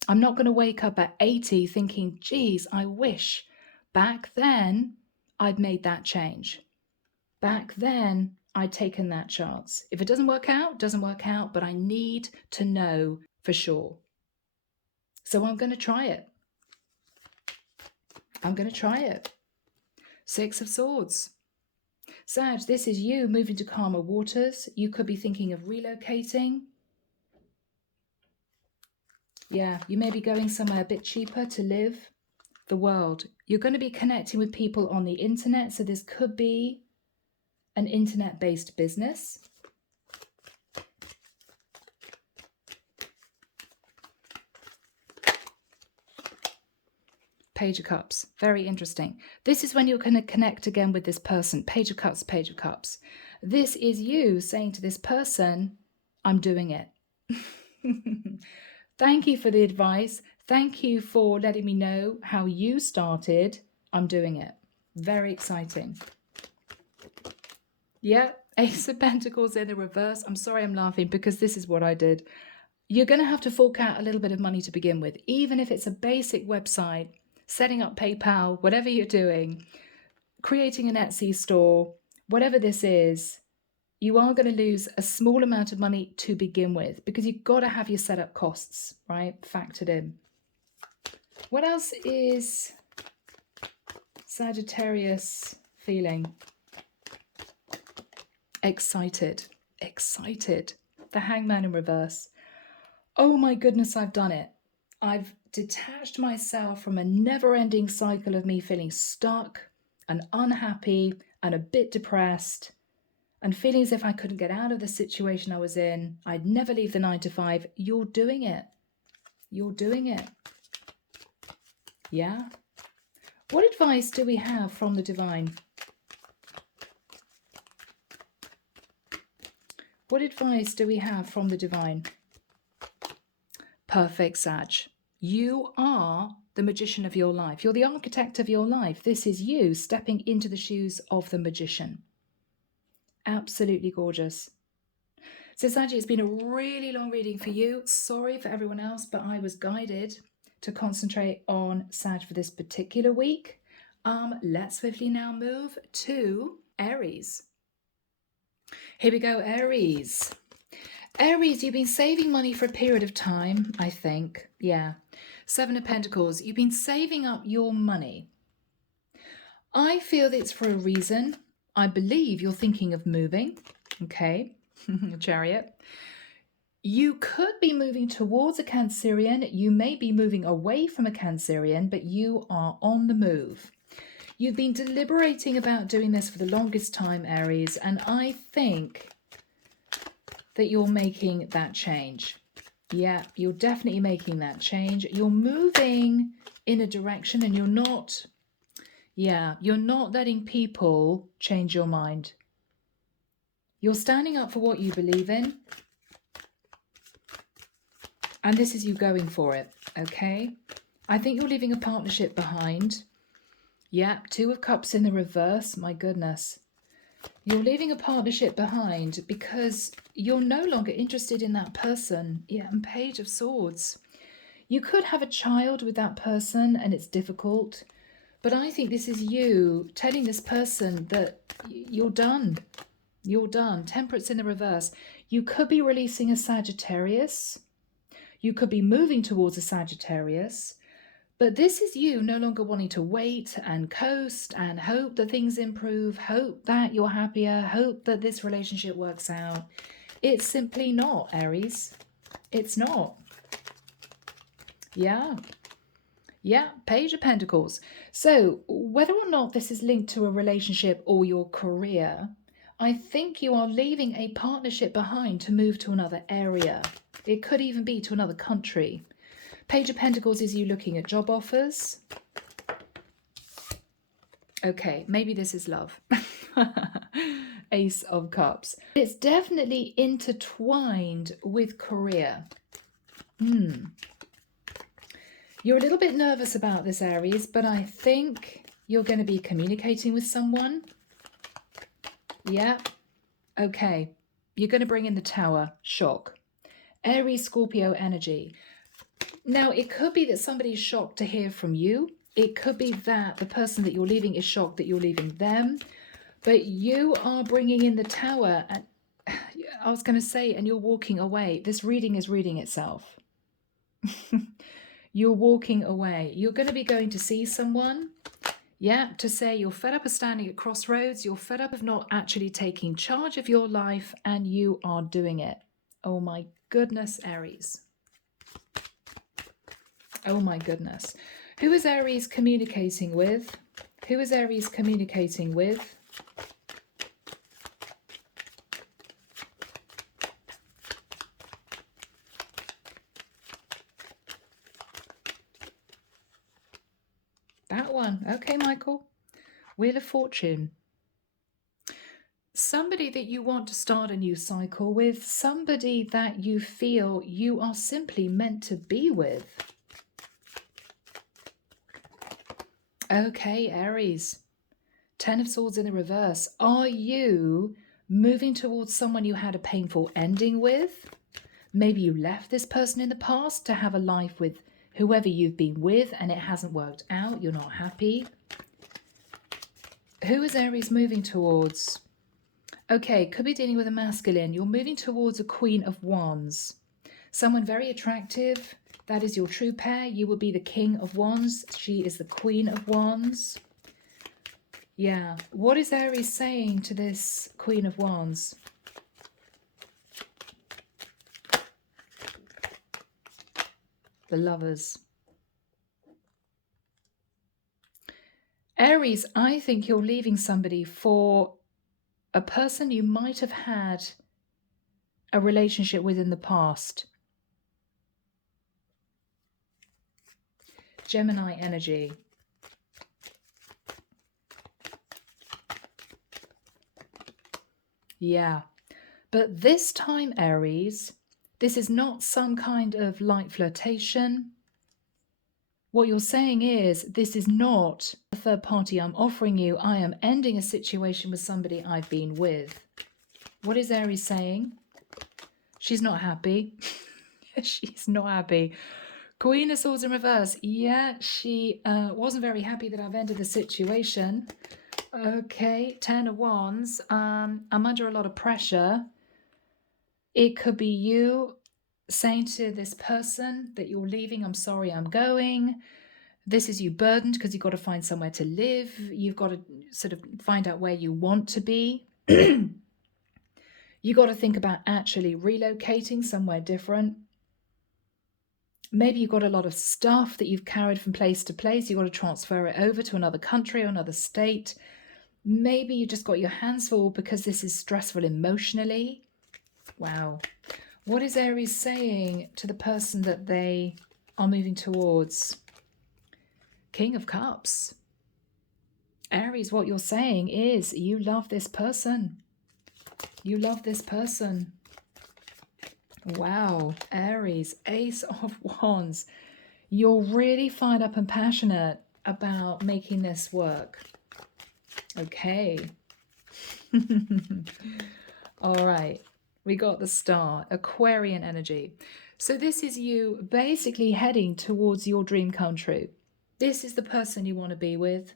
I'm not going to wake up at 80 thinking, geez, I wish back then I'd made that change. Back then I'd taken that chance. If it doesn't work out, doesn't work out, but I need to know for sure. So I'm going to try it. I'm going to try it. Six of Swords. Sag, this is you moving to calmer waters. You could be thinking of relocating. Yeah, you may be going somewhere a bit cheaper to live. The world. You're going to be connecting with people on the internet. So this could be an internet-based business. Page of Cups. Very interesting. This is when you're going to connect again with this person. Page of Cups, Page of Cups. This is you saying to this person, I'm doing it. Thank you for the advice. Thank you for letting me know how you started. I'm doing it. Very exciting. Yeah, Ace of Pentacles in the reverse. I'm sorry I'm laughing because this is what I did. You're going to have to fork out a little bit of money to begin with, even if it's a basic website, setting up PayPal, whatever you're doing, creating an Etsy store, whatever this is. You are going to lose a small amount of money to begin with because you've got to have your setup costs, right, factored in. What else is Sagittarius feeling? Excited. Excited. The Hangman in reverse. Oh my goodness, I've done it. I've detached myself from a never-ending cycle of me feeling stuck and unhappy and a bit depressed and feeling as if I couldn't get out of the situation I was in. I'd never leave the 9 to 5. You're doing it. You're doing it. Yeah? What advice do we have from the divine? What advice do we have from the divine? Perfect, Sag. You are the magician of your life. You're the architect of your life. This is you stepping into the shoes of the magician. Absolutely gorgeous. So Sag, it's been a really long reading for you. Sorry for everyone else, but I was guided to concentrate on Sag for this particular week. Let's swiftly now move to Aries. Here we go, Aries. Aries, you've been saving money for a period of time, I think. Yeah. 7 of Pentacles. You've been saving up your money. I feel that it's for a reason. I believe you're thinking of moving. Okay. Chariot. You could be moving towards a Cancerian. You may be moving away from a Cancerian, but you are on the move. You've been deliberating about doing this for the longest time, Aries, and I think that you're making that change. Yeah, you're definitely making that change. You're moving in a direction and you're not letting people change your mind. You're standing up for what you believe in. And this is you going for it, okay? I think you're leaving a partnership behind. Yeah, 2 of Cups in the reverse. My goodness. You're leaving a partnership behind because you're no longer interested in that person. Yeah, and Page of Swords. You could have a child with that person and it's difficult. But I think this is you telling this person that you're done. You're done. Temperance in the reverse. You could be releasing a Sagittarius. You could be moving towards a Sagittarius. But this is you no longer wanting to wait and coast and hope that things improve, hope that you're happier, hope that this relationship works out. It's simply not, Aries. It's not. Yeah. Yeah, Page of Pentacles. So whether or not this is linked to a relationship or your career, I think you are leaving a partnership behind to move to another area. It could even be to another country. Page of Pentacles is you looking at job offers. Okay, maybe this is love. Ace of Cups. It's definitely intertwined with career. You're a little bit nervous about this, Aries, but I think you're going to be communicating with someone. Yeah. Okay. You're going to bring in the Tower. Shock. Aries, Scorpio energy. Now, it could be that somebody's shocked to hear from you. It could be that the person that you're leaving is shocked that you're leaving them. But you are bringing in the Tower. And I was going to say, and you're walking away. This reading is reading itself. You're walking away. You're going to be going to see someone. Yeah, to say you're fed up of standing at crossroads. You're fed up of not actually taking charge of your life, and you are doing it. Oh my goodness, Aries. Oh my goodness. Who is Aries communicating with? Who is Aries communicating with? That one. Okay, Michael. Wheel of Fortune. Somebody that you want to start a new cycle with. Somebody that you feel you are simply meant to be with. Okay, Aries. Ten of Swords in the reverse. Are you moving towards someone you had a painful ending with? Maybe you left this person in the past to have a life with whoever you've been with and it hasn't worked out. You're not happy. Who is Aries moving towards? Okay, could be dealing with a masculine. You're moving towards a Queen of Wands. Someone very attractive. That is your true pair. You will be the King of Wands. She is the Queen of Wands. Yeah. What is Aries saying to this Queen of Wands? The Lovers. Aries, I think you're leaving somebody for a person you might have had a relationship with in the past. Gemini energy. Yeah. But this time, Aries, this is not some kind of light flirtation. What you're saying is, this is not a third party I'm offering you. I am ending a situation with somebody I've been with. What is Aries saying? She's not happy. She's not happy. Queen of Swords in reverse. Yeah, she wasn't very happy that I've ended the situation. Okay, Ten of Wands. I'm under a lot of pressure. It could be you saying to this person that you're leaving, I'm sorry, I'm going. This is you burdened because you've got to find somewhere to live. You've got to sort of find out where you want to be. You got to think about actually relocating somewhere different. Maybe you've got a lot of stuff that you've carried from place to place. You've got to transfer it over to another country or another state. Maybe you just got your hands full because this is stressful emotionally. Wow. What is Aries saying to the person that they are moving towards? King of Cups. Aries, what you're saying is you love this person. You love this person. Wow. Aries, Ace of Wands. You're really fired up and passionate about making this work. Okay. All right, we got the star, Aquarian energy. So this is you basically heading towards your dream come true. This is the person you want to be with.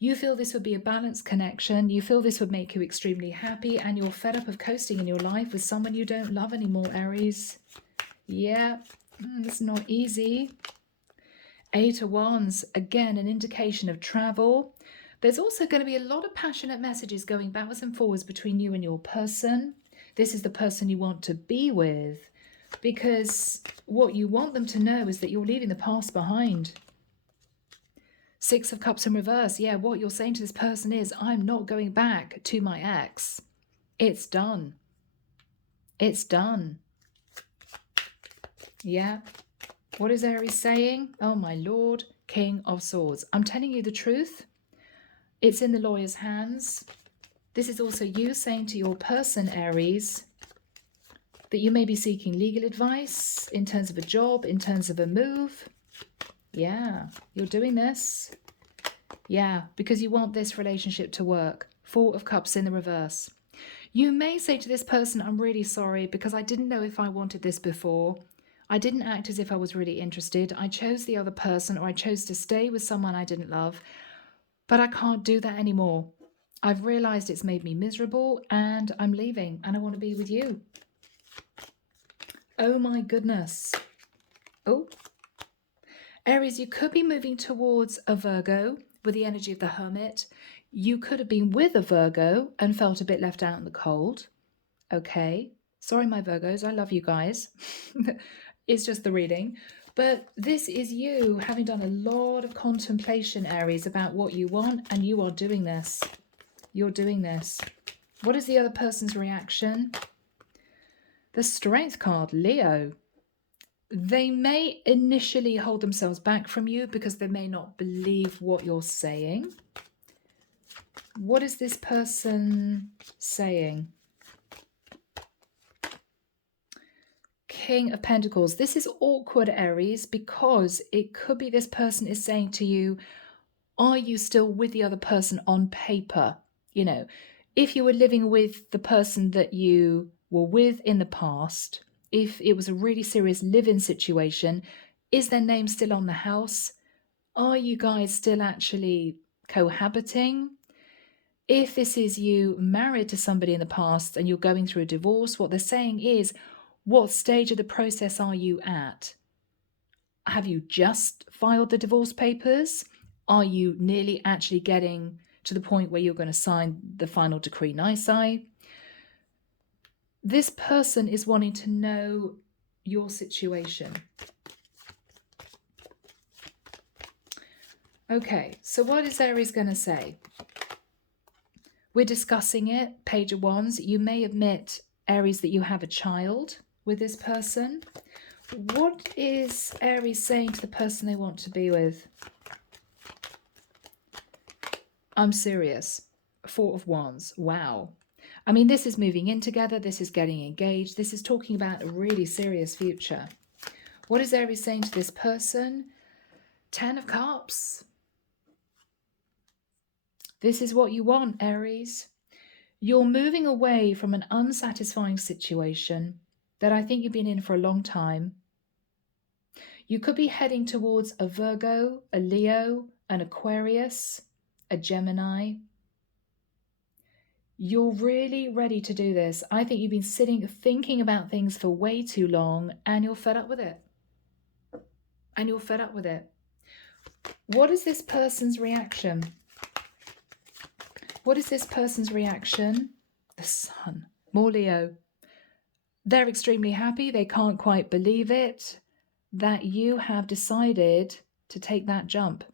You feel this would be a balanced connection. You feel this would make you extremely happy, and you're fed up of coasting in your life with someone you don't love anymore, Aries. Yeah, it's not easy. 8 of Wands, again, an indication of travel. There's also going to be a lot of passionate messages going backwards and forwards between you and your person. This is the person you want to be with, because what you want them to know is that you're leaving the past behind. 6 of Cups in reverse. Yeah, what you're saying to this person is, I'm not going back to my ex. It's done. It's done. Yeah. What is Aries saying? Oh, my Lord, King of Swords. I'm telling you the truth. It's in the lawyer's hands. This is also you saying to your person, Aries, that you may be seeking legal advice in terms of a job, in terms of a move. Yeah, you're doing this. Yeah, because you want this relationship to work. 4 of Cups in the reverse. You may say to this person, I'm really sorry because I didn't know if I wanted this before. I didn't act as if I was really interested. I chose the other person, or I chose to stay with someone I didn't love. But I can't do that anymore. I've realized it's made me miserable and I'm leaving and I want to be with you. Oh my goodness. Oh. Aries, you could be moving towards a Virgo with the energy of the Hermit. You could have been with a Virgo and felt a bit left out in the cold. Okay. Sorry, my Virgos. I love you guys. It's just the reading. But this is you having done a lot of contemplation, Aries, about what you want, and you are doing this. You're doing this. What is the other person's reaction? The Strength card, Leo. They may initially hold themselves back from you because they may not believe what you're saying. What is this person saying? King of Pentacles. This is awkward, Aries, because it could be this person is saying to you, are you still with the other person on paper? You know, if you were living with the person that you were with in the past, if it was a really serious live-in situation, is their name still on the house? Are you guys still actually cohabiting? If this is you married to somebody in the past and you're going through a divorce, what they're saying is, what stage of the process are you at? Have you just filed the divorce papers? Are you nearly actually getting to the point where you're going to sign the final decree nisi? This person is wanting to know your situation. Okay, so what is Aries going to say? We're discussing it, Page of Wands. You may admit, Aries, that you have a child with this person. What is Aries saying to the person they want to be with? I'm serious. 4 of Wands. Wow. I mean, this is moving in together. This is getting engaged. This is talking about a really serious future. What is Aries saying to this person? 10 of Cups. This is what you want, Aries. You're moving away from an unsatisfying situation that I think you've been in for a long time. You could be heading towards a Virgo, a Leo, an Aquarius, a Gemini. You're really ready to do this. I think you've been thinking about things for way too long, and you're fed up with it. And you're fed up with it. What is this person's reaction? What is this person's reaction? The Sun. More Leo. They're extremely happy. They can't quite believe it that you have decided to take that jump.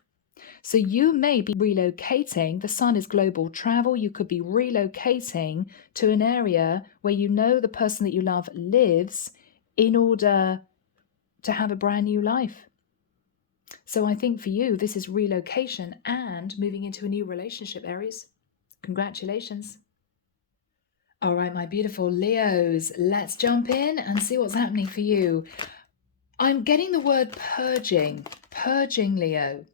So you may be relocating. The Sun is global travel. You could be relocating to an area where you know the person that you love lives in order to have a brand new life. So I think for you, this is relocation and moving into a new relationship, Aries. Congratulations. All right, my beautiful Leos, let's jump in and see what's happening for you. I'm getting the word purging. Purging, Leo.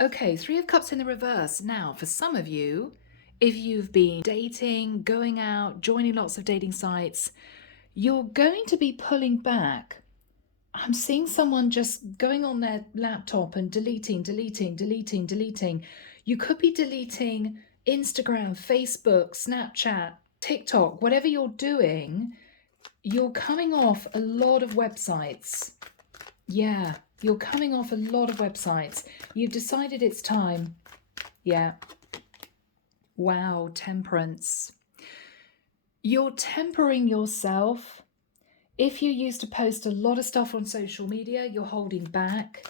Okay, 3 of Cups in the reverse. Now, for some of you, if you've been dating, going out, joining lots of dating sites, you're going to be pulling back. I'm seeing someone just going on their laptop and deleting. You could be deleting Instagram, Facebook, Snapchat, TikTok, whatever you're doing. You're coming off a lot of websites. Yeah, you're coming off a lot of websites. You've decided it's time. Yeah. Wow, temperance. You're tempering yourself. If you used to post a lot of stuff on social media, you're holding back.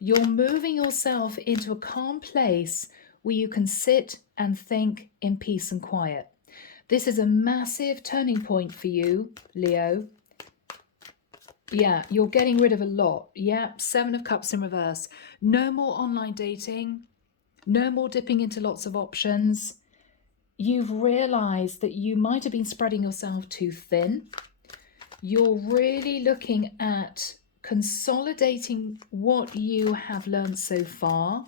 You're moving yourself into a calm place where you can sit and think in peace and quiet. This is a massive turning point for you, Leo. Yeah, you're getting rid of a lot. Yeah, 7 of Cups in reverse. No more online dating. No more dipping into lots of options. You've realized that you might have been spreading yourself too thin. You're really looking at consolidating what you have learned so far.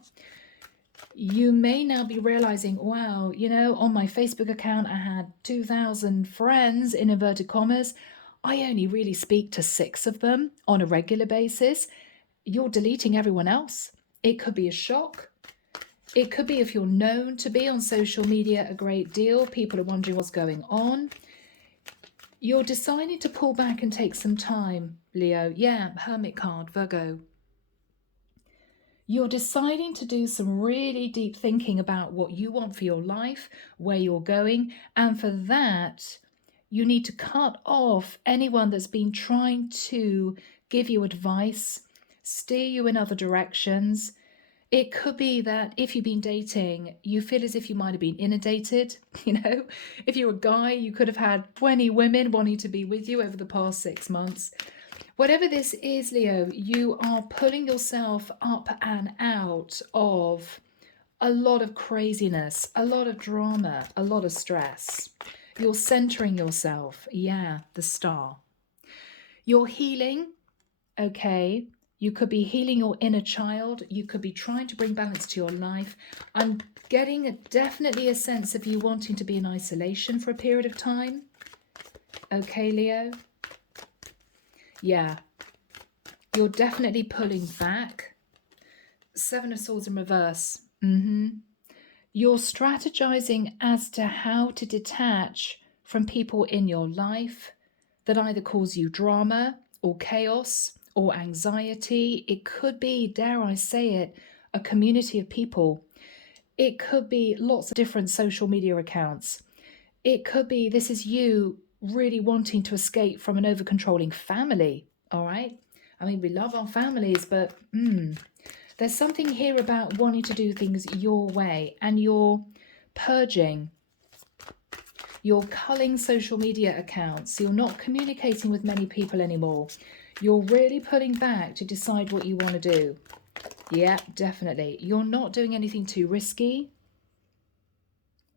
You may now be realizing, wow, you know, on my Facebook account, I had 2,000 friends in inverted commas. I only really speak to 6 of them on a regular basis. You're deleting everyone else. It could be a shock. It could be if you're known to be on social media a great deal, people are wondering what's going on. You're deciding to pull back and take some time, Leo. Yeah, Hermit card, Virgo. You're deciding to do some really deep thinking about what you want for your life, where you're going, and for that, you need to cut off anyone that's been trying to give you advice, steer you in other directions. It could be that if you've been dating, you feel as if you might have been inundated. You know, if you're a guy, you could have had 20 women wanting to be with you over the past 6 months. Whatever this is, Leo, you are pulling yourself up and out of a lot of craziness, a lot of drama, a lot of stress. You're centering yourself. Yeah, the star. You're healing. Okay. You could be healing your inner child. You could be trying to bring balance to your life. I'm getting definitely a sense of you wanting to be in isolation for a period of time. Okay, Leo? Yeah. You're definitely pulling back. 7 of Swords in reverse. You're strategizing as to how to detach from people in your life that either cause you drama or chaos or anxiety. It could be, dare I say it, a community of people. It could be lots of different social media accounts. It could be this is you really wanting to escape from an over-controlling family, all right? I mean, we love our families, but there's something here about wanting to do things your way, and you're purging. You're culling social media accounts. You're not communicating with many people anymore. You're really pulling back to decide what you want to do. Yeah, definitely. You're not doing anything too risky.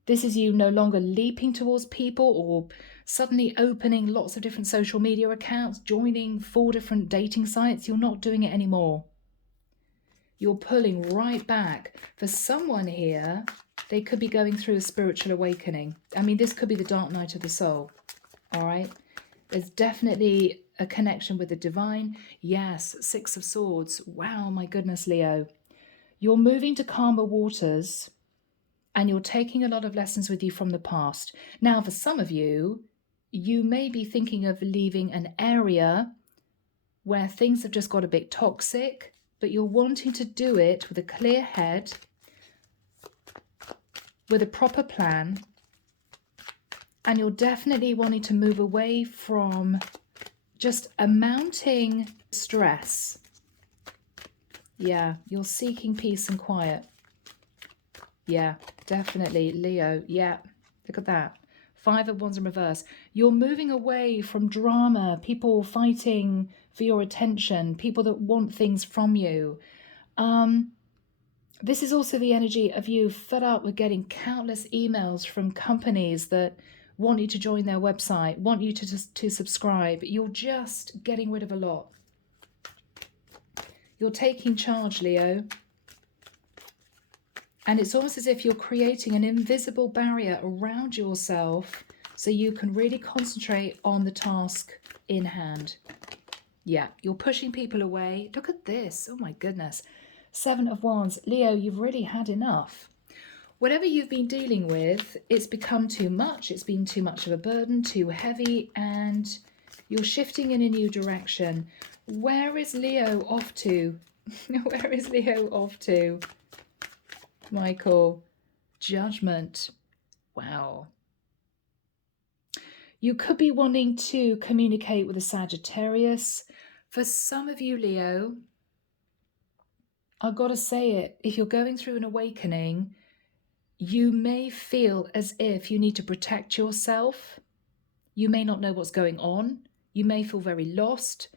This is you no longer leaping towards people or suddenly opening lots of different social media accounts, joining 4 different dating sites. You're not doing it anymore. You're pulling right back. For someone here, they could be going through a spiritual awakening. I mean, this could be the dark night of the soul. All right? There's definitely a connection with the divine. Yes, 6 of Swords. Wow, my goodness, Leo. You're moving to calmer waters and you're taking a lot of lessons with you from the past. Now, for some of you, you may be thinking of leaving an area where things have just got a bit toxic, but you're wanting to do it with a clear head, with a proper plan, and you're definitely wanting to move away from just a mounting stress. Yeah, you're seeking peace and quiet. Yeah, definitely, Leo. Yeah, look at that. 5 of Wands in reverse. You're moving away from drama, people fighting for your attention, people that want things from you. This is also the energy of you fed up with getting countless emails from companies that want you to join their website, want you to subscribe. You're just getting rid of a lot. You're taking charge, Leo. And it's almost as if you're creating an invisible barrier around yourself so you can really concentrate on the task in hand. Yeah, you're pushing people away. Look at this. Oh my goodness. 7 of Wands. Leo, you've really had enough. Whatever you've been dealing with, it's become too much. It's been too much of a burden, too heavy, and you're shifting in a new direction. Where is Leo off to? Where is Leo off to? Michael, Judgment. Wow. You could be wanting to communicate with a Sagittarius. For some of you, Leo, I've got to say it, if you're going through an awakening, you may feel as if you need to protect yourself. You may not know what's going on. You may feel very lost,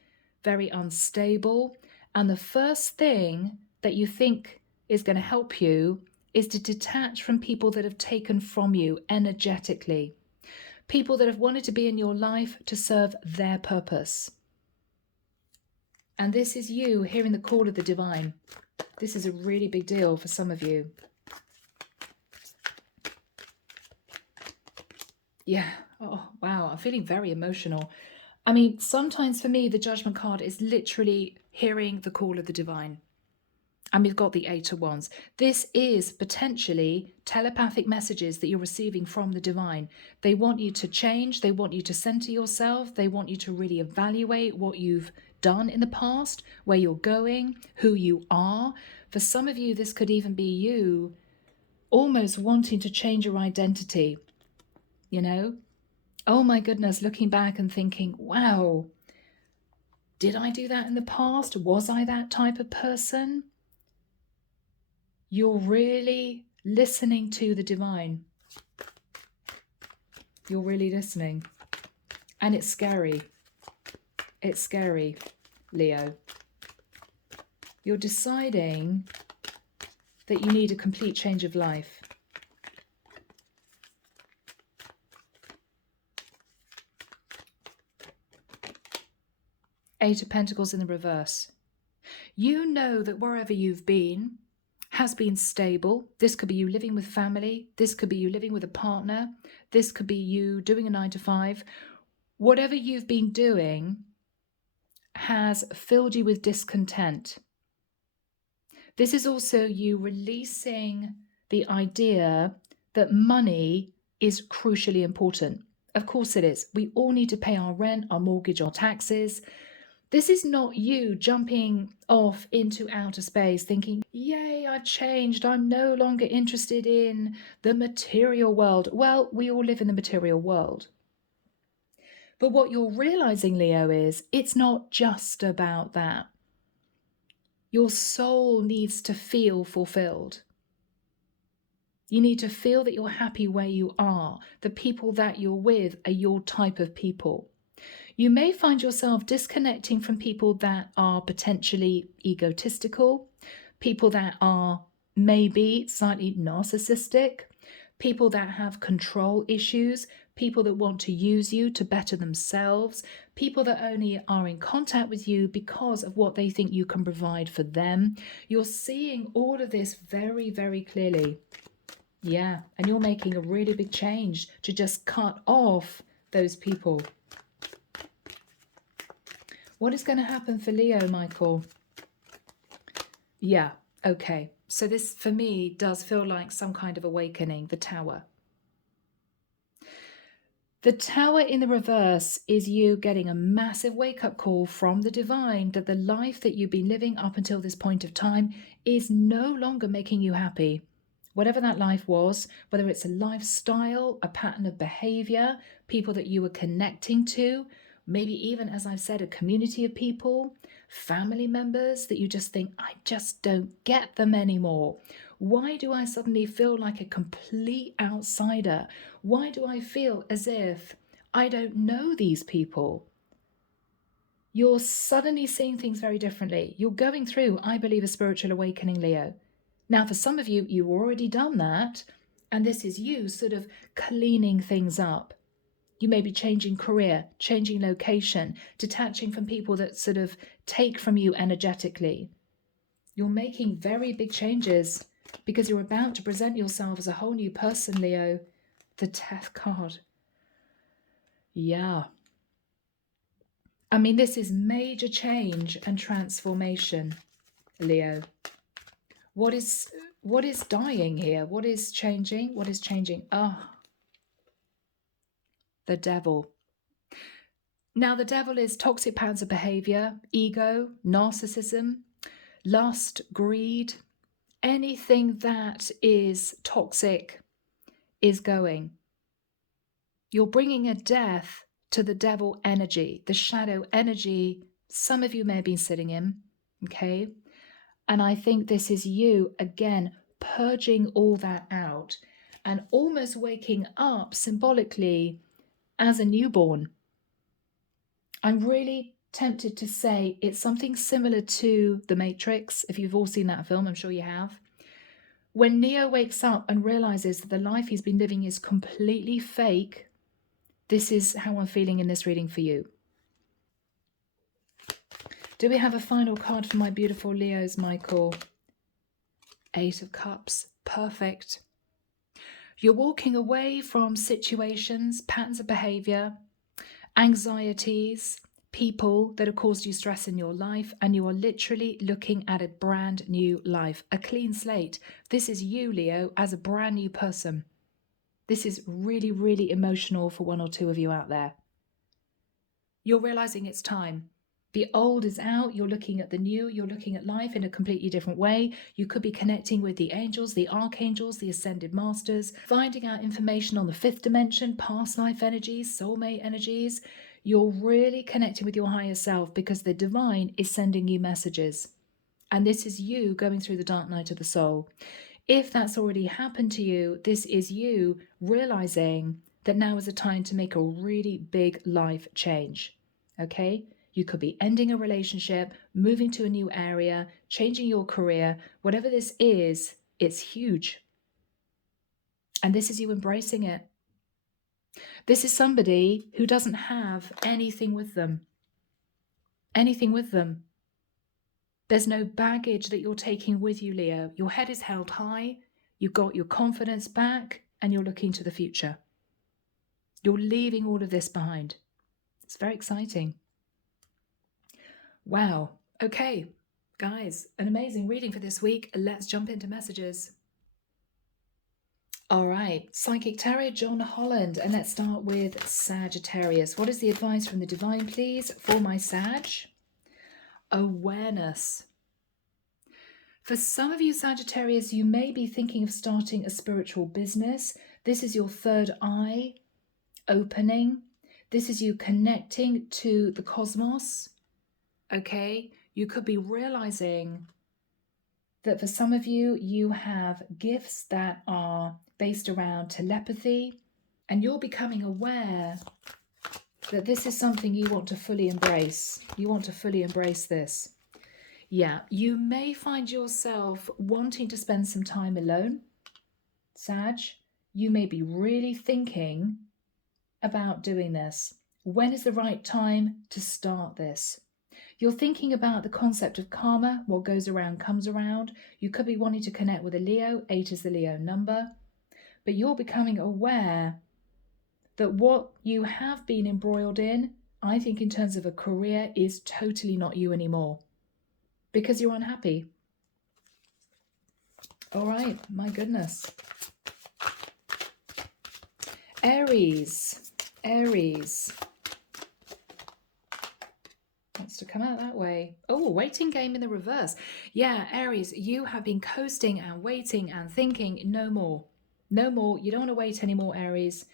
very unstable. And the first thing that you think is going to help you is to detach from people that have taken from you energetically. People that have wanted to be in your life to serve their purpose. And this is you hearing the call of the divine. This is a really big deal for some of you. Yeah. Oh, wow. I'm feeling very emotional. I mean, sometimes for me, the Judgment card is literally hearing the call of the divine. And we've got the 8 of Wands. This is potentially telepathic messages that you're receiving from the divine. They want you to change. They want you to center yourself. They want you to really evaluate what you've done in the past, where you're going, who you are. For some of you, this could even be you almost wanting to change your identity, you know? Oh my goodness, looking back and thinking, wow, did I do that in the past? Was I that type of person? You're really listening to the divine. You're really listening. And it's scary. It's scary, Leo. You're deciding that you need a complete change of life. Eight of Pentacles in the reverse. You know that wherever you've been has been stable. This could be you living with family. This could be you living with a partner. This could be you doing a 9 to 5. Whatever you've been doing has filled you with discontent. This is also you releasing the idea that money is crucially important. Of course it is. We all need to pay our rent, our mortgage, our taxes. This is not you jumping off into outer space thinking, yay, I've changed. I'm no longer interested in the material world. Well, we all live in the material world. But what you're realizing, Leo, is it's not just about that. Your soul needs to feel fulfilled. You need to feel that you're happy where you are. The people that you're with are your type of people. You may find yourself disconnecting from people that are potentially egotistical, people that are maybe slightly narcissistic, people that have control issues, people that want to use you to better themselves, people that only are in contact with you because of what they think you can provide for them. You're seeing all of this very, very clearly. Yeah, and you're making a really big change to just cut off those people. What is going to happen for Leo, Michael? Yeah, okay. So this, for me, does feel like some kind of awakening, the Tower. The Tower in the reverse is you getting a massive wake-up call from the divine that the life that you've been living up until this point of time is no longer making you happy. Whatever that life was, whether it's a lifestyle, a pattern of behavior, people that you were connecting to, maybe even, as I've said, a community of people, family members that you just think, I just don't get them anymore. Why do I suddenly feel like a complete outsider? Why do I feel as if I don't know these people? You're suddenly seeing things very differently. You're going through, I believe, a spiritual awakening, Leo. Now, for some of you, you've already done that, and this is you sort of cleaning things up. You may be changing career, changing location, detaching from people that sort of take from you energetically. You're making very big changes because you're about to present yourself as a whole new person, Leo. The Death card. Yeah. I mean, this is major change and transformation, Leo. What is dying here? What is changing? What is changing? The Devil. Now, the Devil is toxic patterns of behavior, ego, narcissism, lust, greed. Anything that is toxic is going. You're bringing a death to the devil energy, the shadow energy some of you may have been sitting in, okay? And I think this is you, again, purging all that out and almost waking up symbolically as a newborn. I'm really tempted to say it's something similar to The Matrix. If you've all seen that film, I'm sure you have. When Neo wakes up and realizes that the life he's been living is completely fake, this is how I'm feeling in this reading for you. Do we have a final card for my beautiful Leos, Michael? 8 of Cups. Perfect. You're walking away from situations, patterns of behavior, anxieties, people that have caused you stress in your life, and you are literally looking at a brand new life, a clean slate. This is you, Leo, as a brand new person. This is really, really emotional for one or two of you out there. You're realizing it's time. The old is out, you're looking at the new, you're looking at life in a completely different way. You could be connecting with the angels, the archangels, the ascended masters, finding out information on the 5th dimension, past life energies, soulmate energies. You're really connecting with your higher self because the divine is sending you messages. And this is you going through the dark night of the soul. If that's already happened to you, this is you realizing that now is a time to make a really big life change, okay? You could be ending a relationship, moving to a new area, changing your career. Whatever this is, it's huge. And this is you embracing it. This is somebody who doesn't have anything with them. Anything with them. There's no baggage that you're taking with you, Leo. Your head is held high. You've got your confidence back and you're looking to the future. You're leaving all of this behind. It's very exciting. Wow. Okay, guys, an amazing reading for this week. Let's jump into messages. All right, Psychic Tarot, John Holland, and let's start with Sagittarius. What is the advice from the divine, please, for my Sag? Awareness. For some of you Sagittarius, you may be thinking of starting a spiritual business. This is your third eye opening. This is you connecting to the cosmos. Okay, you could be realizing that for some of you, you have gifts that are based around telepathy, and you're becoming aware that this is something you want to fully embrace. You want to fully embrace this. Yeah, you may find yourself wanting to spend some time alone, Sag. You may be really thinking about doing this. When is the right time to start this? You're thinking about the concept of karma, what goes around comes around. You could be wanting to connect with a Leo, 8 is the Leo number, but you're becoming aware that what you have been embroiled in, I think in terms of a career, is totally not you anymore because you're unhappy. All right, my goodness. Aries. Wants to come out that way. Oh, waiting game in the reverse. Yeah, Aries, you have been coasting and waiting and thinking no more. No more. You don't want to wait anymore, Aries.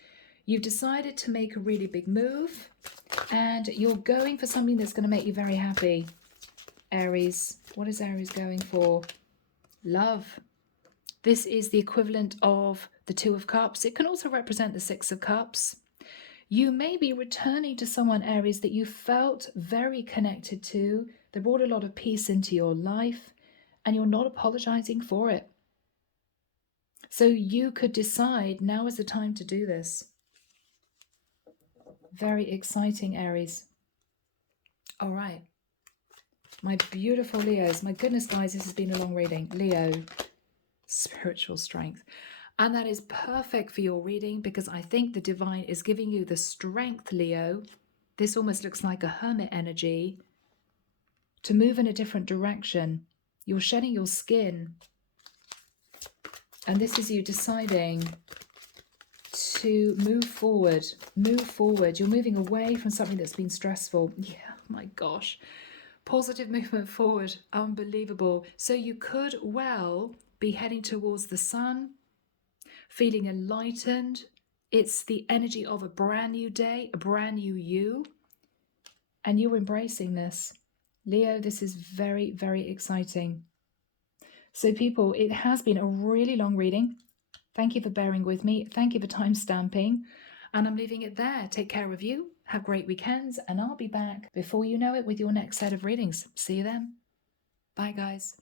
You've decided to make a really big move and you're going for something that's going to make you very happy. Aries. What is Aries going for? Love. This is the equivalent of the 2 of Cups. It can also represent the 6 of Cups. You may be returning to someone, Aries, that you felt very connected to. They brought a lot of peace into your life and you're not apologizing for it. So you could decide now is the time to do this. Very exciting, Aries. All right. My beautiful Leos. My goodness, guys, this has been a long reading. Leo, spiritual strength. And that is perfect for your reading, because I think the divine is giving you the strength, Leo. This almost looks like a hermit energy, to move in a different direction. You're shedding your skin. And this is you deciding to move forward. Move forward. You're moving away from something that's been stressful. Yeah, my gosh. Positive movement forward. Unbelievable. So you could well be heading towards the sun, feeling enlightened. It's the energy of a brand new day, a brand new you. And you're embracing this. Leo, this is very, very exciting. So people, it has been a really long reading. Thank you for bearing with me. Thank you for time stamping. And I'm leaving it there. Take care of you. Have great weekends. And I'll be back before you know it with your next set of readings. See you then. Bye, guys.